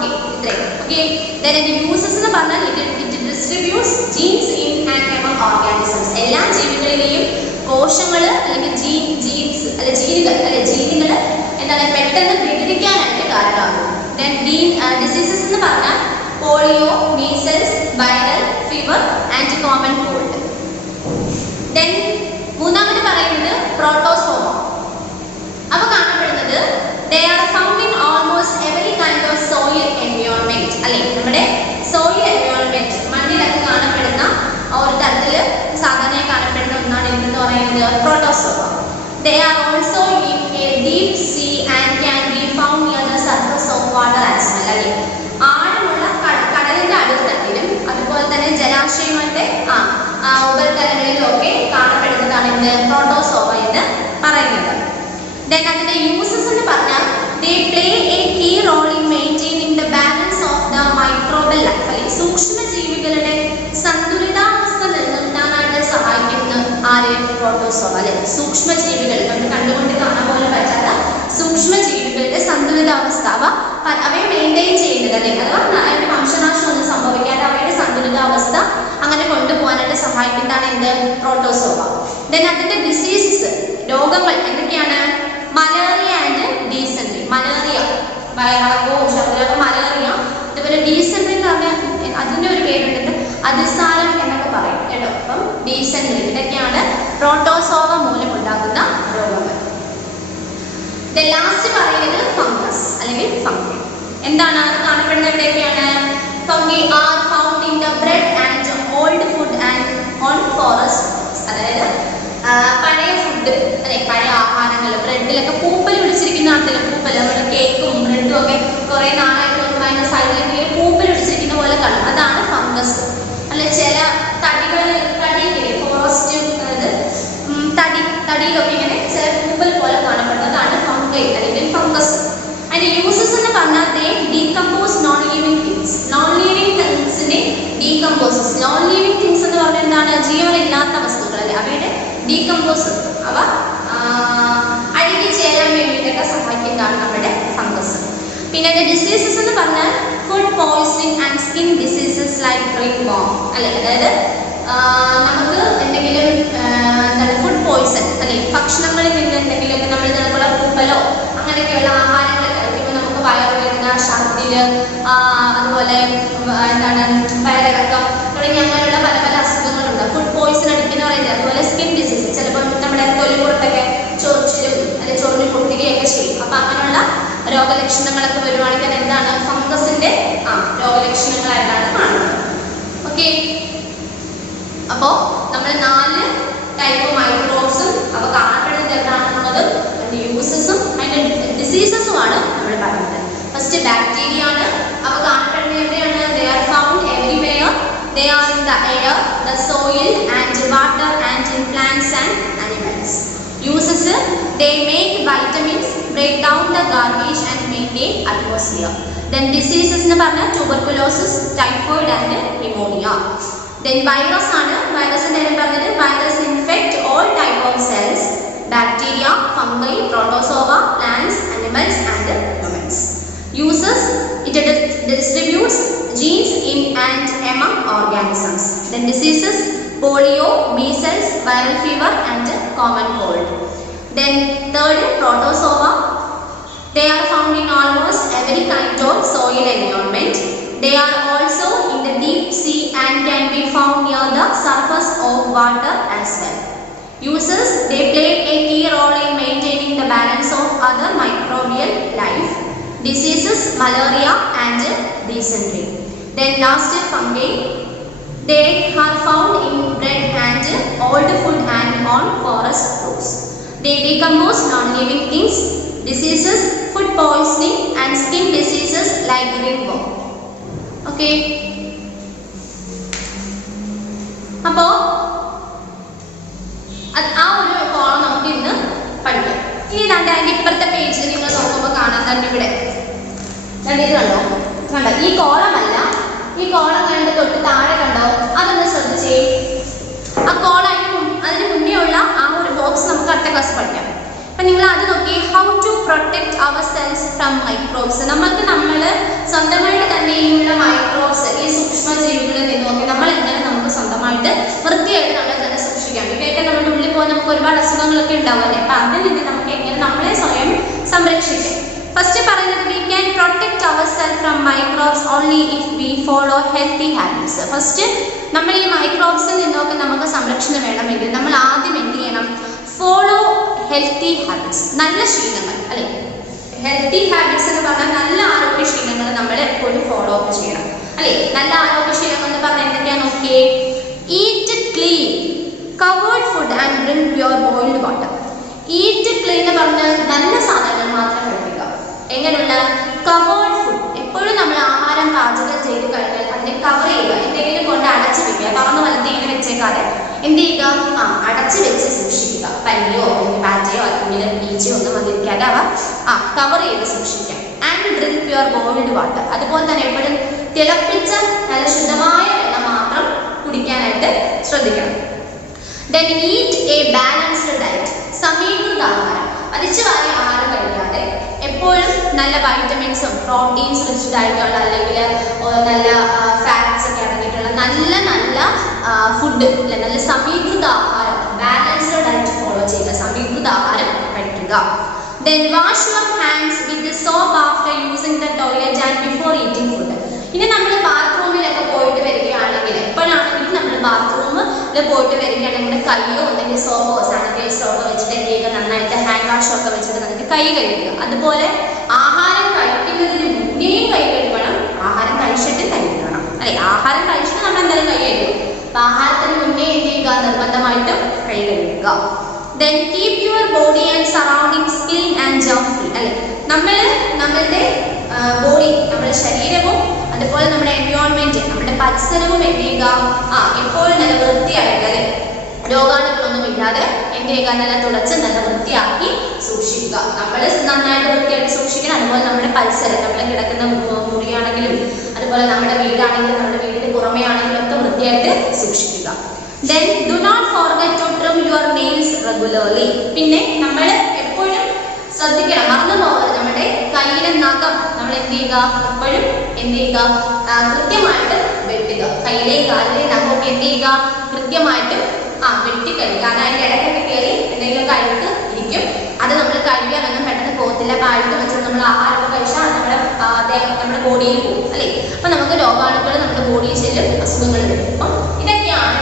ഇത്രയും. then the uses എന്ന് പറഞ്ഞാൽ it distributes genes in and among organisms, എല്ലാ ജീവികളിലെയും കോശങ്ങൾ അല്ലെങ്കിൽ ജീനുകൾ എന്താണ് പെട്ടെന്ന് വിഘടിക്കാനായിട്ട് കാരണമാകും. then diseases എന്ന് പറഞ്ഞാൽ polio, measles, viral fever and common called. then മൂന്നാമത് പറയുന്നത് പ്രോട്ടോസോവ. അവ കാണപ്പെടുന്നത് they are found in almost every kind of soil environment, അല്ലെ നമ്മുടെ soil environment മണ്ണിലൊക്കെ കാണപ്പെടുന്ന ഒരു തരത്തിൽ സാധാരണയായി കാണപ്പെടുന്ന ഒന്നാണ് എന്ന് പറയുന്നത് protozoa. they are also in a deep sea and can be found near the surface of water as well, അല്ലെ ആഴമുള്ള കടലിന്റെ അടിത്തട്ടിലും അതുപോലെ തന്നെ ജലാശയങ്ങളുടെ ഉപരിതലങ്ങളിലും ഒക്കെ കാണപ്പെടുന്നതാണ് ഇന്ന് പ്രോട്ടോസോവ എന്ന് പറയുന്നത്. then അതിന്റെ യൂസസ് എന്ന് പറഞ്ഞാൽ they play a key role in maintaining the balance of the microbial life, അല്ലെങ്കിൽ സൂക്ഷ്മജീവികളുടെ സന്തുലിതാവസ്ഥ നിലനിർത്താനായിട്ട് സഹായിക്കുന്ന ആര് പ്രോട്ടോസോവ, അല്ലെ സൂക്ഷ്മജീവികൾ നമ്മൾ കണ്ടുകൊണ്ട് കാണാൻ പോലും പറ്റാത്ത സൂക്ഷ്മജീവികളുടെ സന്തുലിതാവസ്ഥ അവയെ മെയിൻറ്റെയിൻ ചെയ്യുന്നത്, അല്ലെ അഥവാ അതിന്റെ വംശനാശം ഒന്നും സംഭവിക്കാതെ അവയുടെ സന്തുലിതാവസ്ഥ അങ്ങനെ കൊണ്ടുപോകാനായിട്ട് സഹായിക്കുന്നതാണ് എന്ത് പ്രോട്ടോസോവ. then അതിന്റെ ഡിസീസസ് രോഗങ്ങൾ എന്തൊക്കെയാണ് മലേറിയ ആൻഡ് ഡീസെൻട്രി, മലേറിയ വയറിളക്കവും ശരീരവും മലേറിയ, അതുപോലെ ഡീസെൻട്രി എന്ന് പറഞ്ഞാൽ അതിൻ്റെ ഒരു പേരുണ്ട് അതിസാരം എന്നൊക്കെ പറയും കേട്ടോ. അപ്പം ഡീസെൻട്രി ഇതൊക്കെയാണ് പ്രോട്ടോസോവ മൂലമുണ്ടാകുന്ന രോഗങ്ങൾ. ലാസ്റ്റ് പറയുന്നത് ഫംഗസ് അല്ലെങ്കിൽ ഫംഗി. എന്താണ് അത് കാണപ്പെടുന്നത് എവിടെയൊക്കെയാണ്? Fungi are found in the bread and old food and on forest, അതായത് പഴയ ഫുഡ് അല്ലെ പഴയ ആഹാരങ്ങൾ ബ്രെഡിലൊക്കെ പൂപ്പൽ പിടിച്ചിരിക്കുന്ന നാട്ടിൽ പൂപ്പൽ നമ്മുടെ കേക്കും ബ്രെഡും ഒക്കെ കുറെ നാളായിട്ട് നോക്കുമ്പോൾ അതിന്റെ സൈഡിലേക്ക് പൂപ്പൽ പിടിച്ചിരിക്കുന്ന പോലെ കാണും, അതാണ് ഫംഗസ്. അല്ലെ ചില തടിയിലെ ഫോറസ്റ്റ് അതായത് തടിയിലൊക്കെ ഇങ്ങനെ ചില പൂപ്പൽ പോലെ കാണപ്പെടുന്നതാണ് ഫംഗൈ അല്ലെങ്കിൽ ഫംഗസ്. അതിന്റെ യൂസസ് എന്ന് പറഞ്ഞാൽ they decompose non living things, non living തിങ്സിനെ ഡീകമ്പോസസ്. നോൺ ലിവിങ് തിങ്സ് എന്ന് പറഞ്ഞാൽ എന്താണ് ജീവനില്ലാത്ത വസ്തുക്കൾ അല്ലെ അവയുടെ ഡീകമ്പോസ് അവ അഴുകി ചേരാൻ വേണ്ടിയിട്ടൊക്കെ സഹായിക്കുന്നതാണ് നമ്മുടെ ഫംഗസ്. പിന്നെ ഡിസീസസ് എന്ന് പറഞ്ഞാൽ food poisoning and skin diseases like ringworm, അല്ലെ അതായത് നമുക്ക് എന്തെങ്കിലും എന്താണ് ഫുഡ് പോയ്സൺ അല്ലെ ഭക്ഷണങ്ങളിൽ നിന്ന് എന്തെങ്കിലുമൊക്കെ നമ്മൾ ചിലപ്പോൾ പൂപ്പലോ അങ്ങനെയൊക്കെയുള്ള ആഹാരങ്ങൾ കഴിക്കുമ്പോൾ നമുക്ക് വയറുവേദന, ഛർദില്, അതുപോലെ എന്താണ് വയറിളക്കം തുടങ്ങി അങ്ങനെയുള്ള പല പല അസുഖങ്ങളുണ്ട്. ഫുഡ് പോയ്സൺ അടിക്കുന്ന പറയുന്നത്. അതുപോലെ സ്കിൻ ഡിസീസ് ചിലപ്പോൾ നമ്മുടെ തൊലിപ്പുറത്തൊക്കെ ചൊറിച്ചിലും അല്ലെങ്കിൽ ചൊറിഞ്ഞു പൊട്ടുകയൊക്കെ ചെയ്യും. അപ്പം അങ്ങനെയുള്ള രോഗലക്ഷണങ്ങളൊക്കെ വരുവാണെങ്കിൽ എന്താണ് ഫംഗസിന്റെ രോഗലക്ഷണങ്ങളായിട്ടാണ് കാണുന്നത്. ഓക്കെ, അപ്പോൾ നമ്മൾ 4 ടൈപ്പ് മൈക്രോബ്സും അവ കാണപ്പെടുന്നത് എന്താണെന്നുള്ളതും അതിന്റെ യൂസസും അതിന്റെ ഡിസീസസുമാണ് നമ്മൾ പറയുന്നത്. ഫസ്റ്റ് ബാക്ടീരിയ ആണ്. അവ കാണപ്പെടുന്നത് എവിടെയാണ്? they are found everywhere. they are in the air, the soil and water and in plants and animals. Uses they make vitamins, break down the garbage and maintain atmosphere. then diseases എന്ന് പറഞ്ഞാൽ tuberculosis, typhoid and pneumonia. then virus ആണ്. വൈറസിന്റെ കാര്യം പറഞ്ഞത് virus infect all type of cells, bacteria, fungi, protozoa, plants, animals and humans. Uses it distributes genes in and among organisms. then diseases polio, measles, viral fever and common cold. then third protozoa, they are found in almost every kind of soil environment. they are also in the deep sea and can be found near the surface of water as well. Uses they play a key role in maintaining the balance of other microbial life. Diseases malaria and dysentery. then last fungi, they are found in bread and old food and on forest roots. they decompose non-living things diseases, food poisoning and skin diseases like ringworm. Okay. അപ്പോൾ ആ ഒരു column നമുക്ക് ഇന്ന് പഠിക്കാം. ഇനി അതിൻ്റെ ഇപ്പുറത്തെ പേജിൽ നിങ്ങൾ നോക്കുമ്പോൾ കാണാൻ തന്നെ ഇവിടെ ഇത് കണ്ടോ, കണ്ടോ ഈ കോളമല്ല, ഈ കോളം കണ്ട് തൊട്ട് താഴെ കണ്ടോ, അതൊന്ന് ശ്രദ്ധിച്ചേ. ആ കോളം അതിന് മുന്നേ ഉള്ള ആ ഒരു ബോക്സ് നമുക്ക് അടുത്ത ക്ലാസ് പഠിക്കാം. അപ്പം നിങ്ങൾ അത് നോക്കി, how to protect our cells from microbes. നമ്മൾക്ക് നമ്മൾ സ്വന്തമായിട്ട് തന്നെ ഈ ഉള്ള മൈക്രോബ്സ്, ഈ സൂക്ഷ്മജീവികളിൽ നിന്ന് നോക്കി നമ്മൾ എങ്ങനെ നമുക്ക് സ്വന്തമായിട്ട് വൃത്തിയായിട്ട് നമ്മളെ തന്നെ സൂക്ഷിക്കാം. ഇവയൊക്കെ നമ്മുടെ ഉള്ളിൽ പോകാൻ നമുക്ക് ഒരുപാട് അസുഖങ്ങളൊക്കെ ഉണ്ടാവുമല്ലേ. അപ്പം അതിൽ നിന്ന് നമുക്ക് എങ്ങനെ നമ്മളെ സ്വയം സംരക്ഷിക്കാം. ഫസ്റ്റ് പറയുന്നത്, we can protect ourself from microbes only if we follow healthy habits. First നമ്മൾ ഈ മൈക്രോബ്സിൽ നിന്നൊക്കെ നമുക്ക് സംരക്ഷണം വേണമെങ്കിൽ നമ്മൾ ആദ്യം എന്ത് ചെയ്യണം? ഫോളോ ഹെൽത്തി ഹാബിറ്റ്സ്, നല്ല ശീലങ്ങൾ അല്ലെ. ഹെൽത്തി ഹാബിറ്റ്സ് എന്ന് പറഞ്ഞാൽ നല്ല ആരോഗ്യ ശീലങ്ങൾ നമ്മൾ എപ്പോഴും ഫോളോ അപ്പ് ചെയ്യണം അല്ലെ. നല്ല ആരോഗ്യ ശീലങ്ങൾ എന്ന് പറഞ്ഞാൽ എന്തൊക്കെയാണ് നോക്കിയേ? Eat clean, covered food and drink pure boiled water. Eat clean എന്ന് പറഞ്ഞാൽ നല്ല സാധനങ്ങൾ മാത്രം കഴിക്കുക. എങ്ങനെയുള്ള? കവേർഡ് ഫുഡ്, എപ്പോഴും നമ്മൾ ആഹാരം പാചകം ചെയ്ത് കഴിഞ്ഞാൽ അതിനെ കവർ ചെയ്യുക, എന്തെങ്കിലും കൊണ്ട് അടച്ചു വെക്കുക, പറന്ന് വലത്ത് ഇങ്ങനെ വെച്ചേക്കാതെ എന്ത് ചെയ്യുക? അടച്ചു വെച്ച് സൂക്ഷിക്കുക. പനിയോ പാറ്റയോ അല്ലെങ്കിൽ ഈച്ചയോ ഒന്നും വന്നിരിക്കാതെ അവ കവർ ചെയ്ത് സൂക്ഷിക്കാം. And drink pure boiled water, അതുപോലെ തന്നെ എപ്പോഴും തിളപ്പിച്ച നല്ല ശുദ്ധമായ വെള്ളം മാത്രം കുടിക്കാനായിട്ട് ശ്രദ്ധിക്കണം. Then eat a balanced diet, സമീകൃത ആഹാരം, അരിച്ചു വാരി ആഹാരം കഴിക്കാതെ എപ്പോഴും നല്ല വൈറ്റമിൻസും പ്രോട്ടീൻസ് റിച്ച്ഡ് ആയിട്ടുള്ള അല്ലെങ്കിൽ നല്ല ഫാറ്റ്സ് ഒക്കെ അടങ്ങിയിട്ടുള്ള നല്ല നല്ല ഫുഡ് അല്ലെ, നല്ല സമീകൃത ആഹാരം, ബാലൻസ്ഡ് ഡയറ്റ് ഫോളോ ചെയ്യുക, സമീകൃത ആഹാരം കഴിക്കുക. Then wash your hands with the soap after using the toilet and before eating food. ഇനി നമ്മൾ ബാത്റൂമിലൊക്കെ പോയിട്ട് വരികയാണെങ്കിൽ, എപ്പോഴാണെങ്കിലും നമ്മൾ ബാത്റൂമിൽ പോയിട്ട് വരികയാണെങ്കിൽ കൈയോ അല്ലെങ്കിൽ സോപ്പോ സാനിറ്റൈസറോ ഒക്കെ വെച്ചിട്ട് എന്ത് ചെയ്യുക? നന്നായിട്ട് ഹാൻഡ് വാഷോ ഒക്കെ വെച്ചിട്ട് നമുക്ക് കൈ കഴുകുക. അതുപോലെ ആഹാരം കഴിക്കുന്നതിന് മുന്നേയും കൈ കഴുകണം, ആഹാരം കഴിച്ചിട്ട് കൈ കഴുകണം അല്ലെ. ആഹാരം കഴിച്ചിട്ട് നമ്മൾ എന്തായാലും കൈ കഴുകും, അപ്പൊ ആഹാരത്തിന് മുന്നേ എന്ത് ചെയ്യുക? നിർബന്ധമായിട്ടും കൈ കഴുകുക. Then keep your body and surroundings clean and germ free അല്ലെ. നമ്മളുടെ ബോഡി, നമ്മുടെ ശരീരവും അതുപോലെ നമ്മുടെ എൻവയോൺമെന്റ്, നമ്മുടെ പരിസരവും എന്ത് ചെയ്യുക? എപ്പോഴും നല്ല വൃത്തിയായിട്ട് അല്ലെ, രോഗാണുക്കളൊന്നും ഇല്ലാതെ എന്ത് ചെയ്യുക? നല്ല തുടച്ച് നല്ല വൃത്തിയാക്കി സൂക്ഷിക്കുക. നമ്മൾ നന്നായിട്ട് വൃത്തിയായിട്ട് സൂക്ഷിക്കണം. അതുപോലെ നമ്മുടെ പരിസരം, നമ്മൾ കിടക്കുന്ന മുറിയാണെങ്കിലും അതുപോലെ നമ്മുടെ വീടാണെങ്കിലും നമ്മുടെ വീടിന് പുറമേ ആണെങ്കിലും ഒക്കെ വൃത്തിയായിട്ട് സൂക്ഷിക്കുക. Then do not forget to trim your nails regularly. പിന്നെ നമ്മൾ എപ്പോഴും ശ്രദ്ധിക്കണം, മറന്നു പോകരുത്, നമ്മുടെ കയ്യിലെ നഖം നമ്മൾ എന്ത് ചെയ്യുക? എപ്പോഴും എന്ത് ചെയ്യുക? കൃത്യമായിട്ട് വെട്ടുക. കയ്യിലെയും കാലിലെയും നഖമൊക്കെ എന്ത് ചെയ്യുക? കൃത്യമായിട്ട് വെട്ടിക്കഴിയുക. കാരണം അതിൻ്റെ ഇടയ്ക്കൊക്കെ കയറി എന്തെങ്കിലും കഴുത്ത് ഇരിക്കും, അത് നമ്മൾ കഴിയാനൊന്നും പെട്ടെന്ന് പോകത്തില്ല. അപ്പോൾ അഴുത്ത് വെച്ചിട്ട് നമ്മൾ ആഹാരമൊക്കെ കഴിച്ചാൽ നമ്മുടെ ബോഡിയിൽ പോകും അല്ലേ. അപ്പം നമുക്ക് രോഗാണുക്കൾ നമ്മുടെ ബോഡിയിൽ ചെല്ലും, അസുഖങ്ങൾ വരും. അപ്പം ഇതൊക്കെയാണ്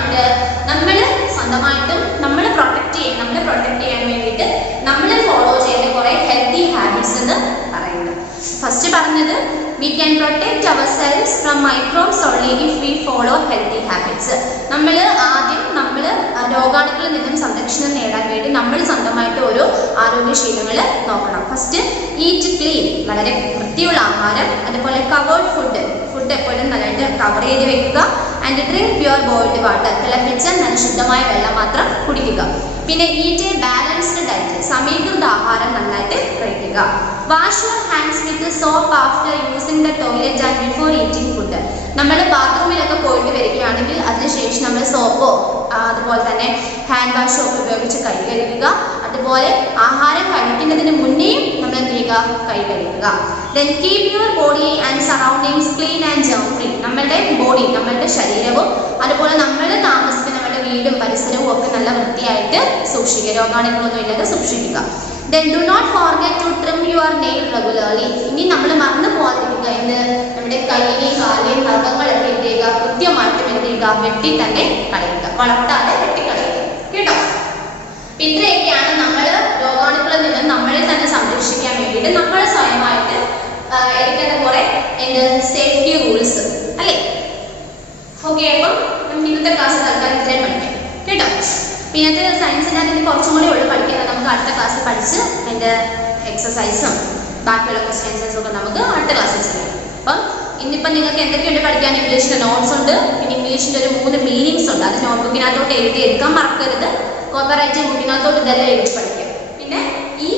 നമ്മൾ സ്വന്തമായിട്ടും നമ്മളെ പ്രൊട്ടക്ട് ചെയ്യാൻ വേണ്ടിയിട്ട് നമ്മൾ ഫോളോ ചെയ്യുന്ന കുറേ ഹെൽത്തി ഹാബിറ്റ്സ് എന്ന് പറയുന്നത്. ഫസ്റ്റ് പറഞ്ഞത്, we can protect our cells from microbes only if we follow healthy habits. നമ്മൾ രോഗാണുക്കളിൽ നിന്നും സംരക്ഷണം നേടാൻ വേണ്ടി നമ്മൾ സ്വന്തമായിട്ട് ഓരോ ആരോഗ്യശീലങ്ങൾ നോക്കണം. ഫസ്റ്റ് ഈറ്റ് ക്ലീൻ, വളരെ വൃത്തിയുള്ള ആഹാരം. അതുപോലെ കവേർഡ് ഫുഡ് എപ്പോഴും നന്നായിട്ട് കവർ ചെയ്ത് വെക്കുക. And drink pure boiled water, തിളപ്പിച്ച നല്ല ശുദ്ധമായ വെള്ളം മാത്രം കുടിക്കുക. പിന്നെ ഈറ്റ് എ ബാലൻസ്ഡ് ഡയറ്റ്, സമീകൃത ആഹാരം നന്നായിട്ട് കഴിക്കുക. Wash your hands with soap after using the toilet and before eating food. നമ്മൾ ബാത്റൂമിലൊക്കെ പോയിട്ട് വരികയാണെങ്കിൽ അതിനുശേഷം നമ്മൾ സോപ്പോ അതുപോലെ തന്നെ ഹാൻഡ് വാഷോ ഒക്കെ ഉപയോഗിച്ച് കൈ കഴുകുക. അതുപോലെ ആഹാരം കഴിക്കുന്നതിന് മുന്നേയും നമ്മൾ എന്ത് ചെയ്യുക? കൈ കഴുകുക. Then keep your body and surroundings clean and germ free. നമ്മളുടെ ബോഡി, നമ്മളുടെ ശരീരവും അതുപോലെ നമ്മൾ താമസിക്കുന്ന നമ്മുടെ വീടും പരിസരവും ഒക്കെ നല്ല വൃത്തിയായിട്ട് സൂക്ഷിക്കുക, രോഗാണുക്കളൊന്നും ഇല്ലാതെ സൂക്ഷിക്കുക. Then do not forget to trim your nail regularly. ഇനി നമ്മൾ മറന്നു പോകാതിരിക്കുക, നമ്മുടെ കൈയിലെയും കാലിലെയും നഖങ്ങളൊക്കെ എന്ത് ചെയ്യുക? കൃത്യമായിട്ടും എന്ത് ചെയ്യുക? വെട്ടി തന്നെ കളയുക, വളർത്താതെ വെട്ടിക്കളയുക കേട്ടോ. ഇത്രയൊക്കെയാണ് നമ്മൾ രോഗാണുക്കളിൽ നിന്ന് നമ്മളെ തന്നെ സംരക്ഷിക്കാൻ വേണ്ടിയിട്ട് നമ്മൾ സ്വയമായിട്ട് എടുക്കേണ്ട കുറെ സേഫ്റ്റി റൂൾസ് അല്ലേ. ഓക്കെ, അപ്പം നമുക്ക് ഇന്നത്തെ ക്ലാസ് തൽക്കാലം ഇത്രയും പഠിക്കാം കേട്ടോ. പിന്നത്തെ സയൻസിനകത്ത് കുറച്ചും കൂടി ഉള്ളു പഠിക്കാൻ, നമുക്ക് അടുത്ത ക്ലാസ് പഠിച്ച് അതിൻ്റെ എക്സസൈസും ബാക്കിയുള്ള ക്വസ്റ്റ്യൻസും ഒക്കെ നമുക്ക് അടുത്ത ക്ലാസ്സിൽ ചെയ്യാം. അപ്പം ഇന്നിപ്പം നിങ്ങൾക്ക് എന്തൊക്കെയുണ്ട് പഠിക്കാൻ? ഇംഗ്ലീഷിൻ്റെ നോട്ട്സ് ഉണ്ട്, പിന്നെ ഇംഗ്ലീഷിൻ്റെ ഒരു 3 മീനിങ്സ് ഉണ്ട്. അത് നോട്ട്ബുക്കിനകത്തോട്ട് എഴുതി എടുക്കാൻ മറക്കരുത്. കോപ്പറൈറ്റിംഗ് ബുക്കിനകത്തോട്ട് ഇതെല്ലാം എഴുതി പഠിക്കുക. പിന്നെ ഈ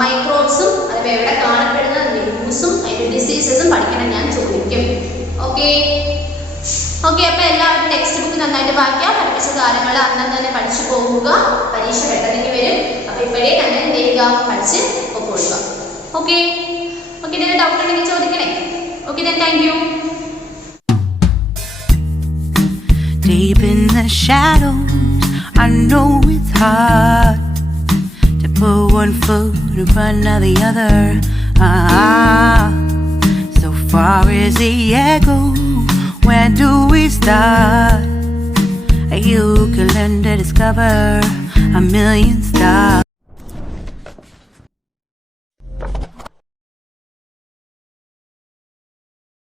മൈക്രോബ്സും അതുപോലെ എവിടെ കാണപ്പെടുന്ന ന്യൂസും അതിൻ്റെ ഡിസീസസും പഠിക്കണം, ഞാൻ ചോദിക്കും. Okay okay. അപ്പോൾ എല്ലാവരും ടെക്സ്റ്റ് ബുക്ക് നന്നായിട്ട് വായിക്കുക, പഠിപ്പിച്ച കാര്യങ്ങൾ അന്ന് തന്നെ പഠിച്ചു പോവുക. പരീക്ഷ പെട്ടെന്ന് വരും, അപ്പോൾ ഇപ്പോഴേ തന്നെ എന്ത് ചെയ്യുക, പഠിച്ച് ഒപ്പിടുക. Okay okay. ഇതിൻ്റെ ഡൗട്ട് ഉണ്ടെങ്കിൽ ചോദിക്കണേ. Okay, then thank you. Deep in the shadows, I know it's hard to put one foot in front of the other. So far is the echo, where do we start? You can learn to discover a million stars.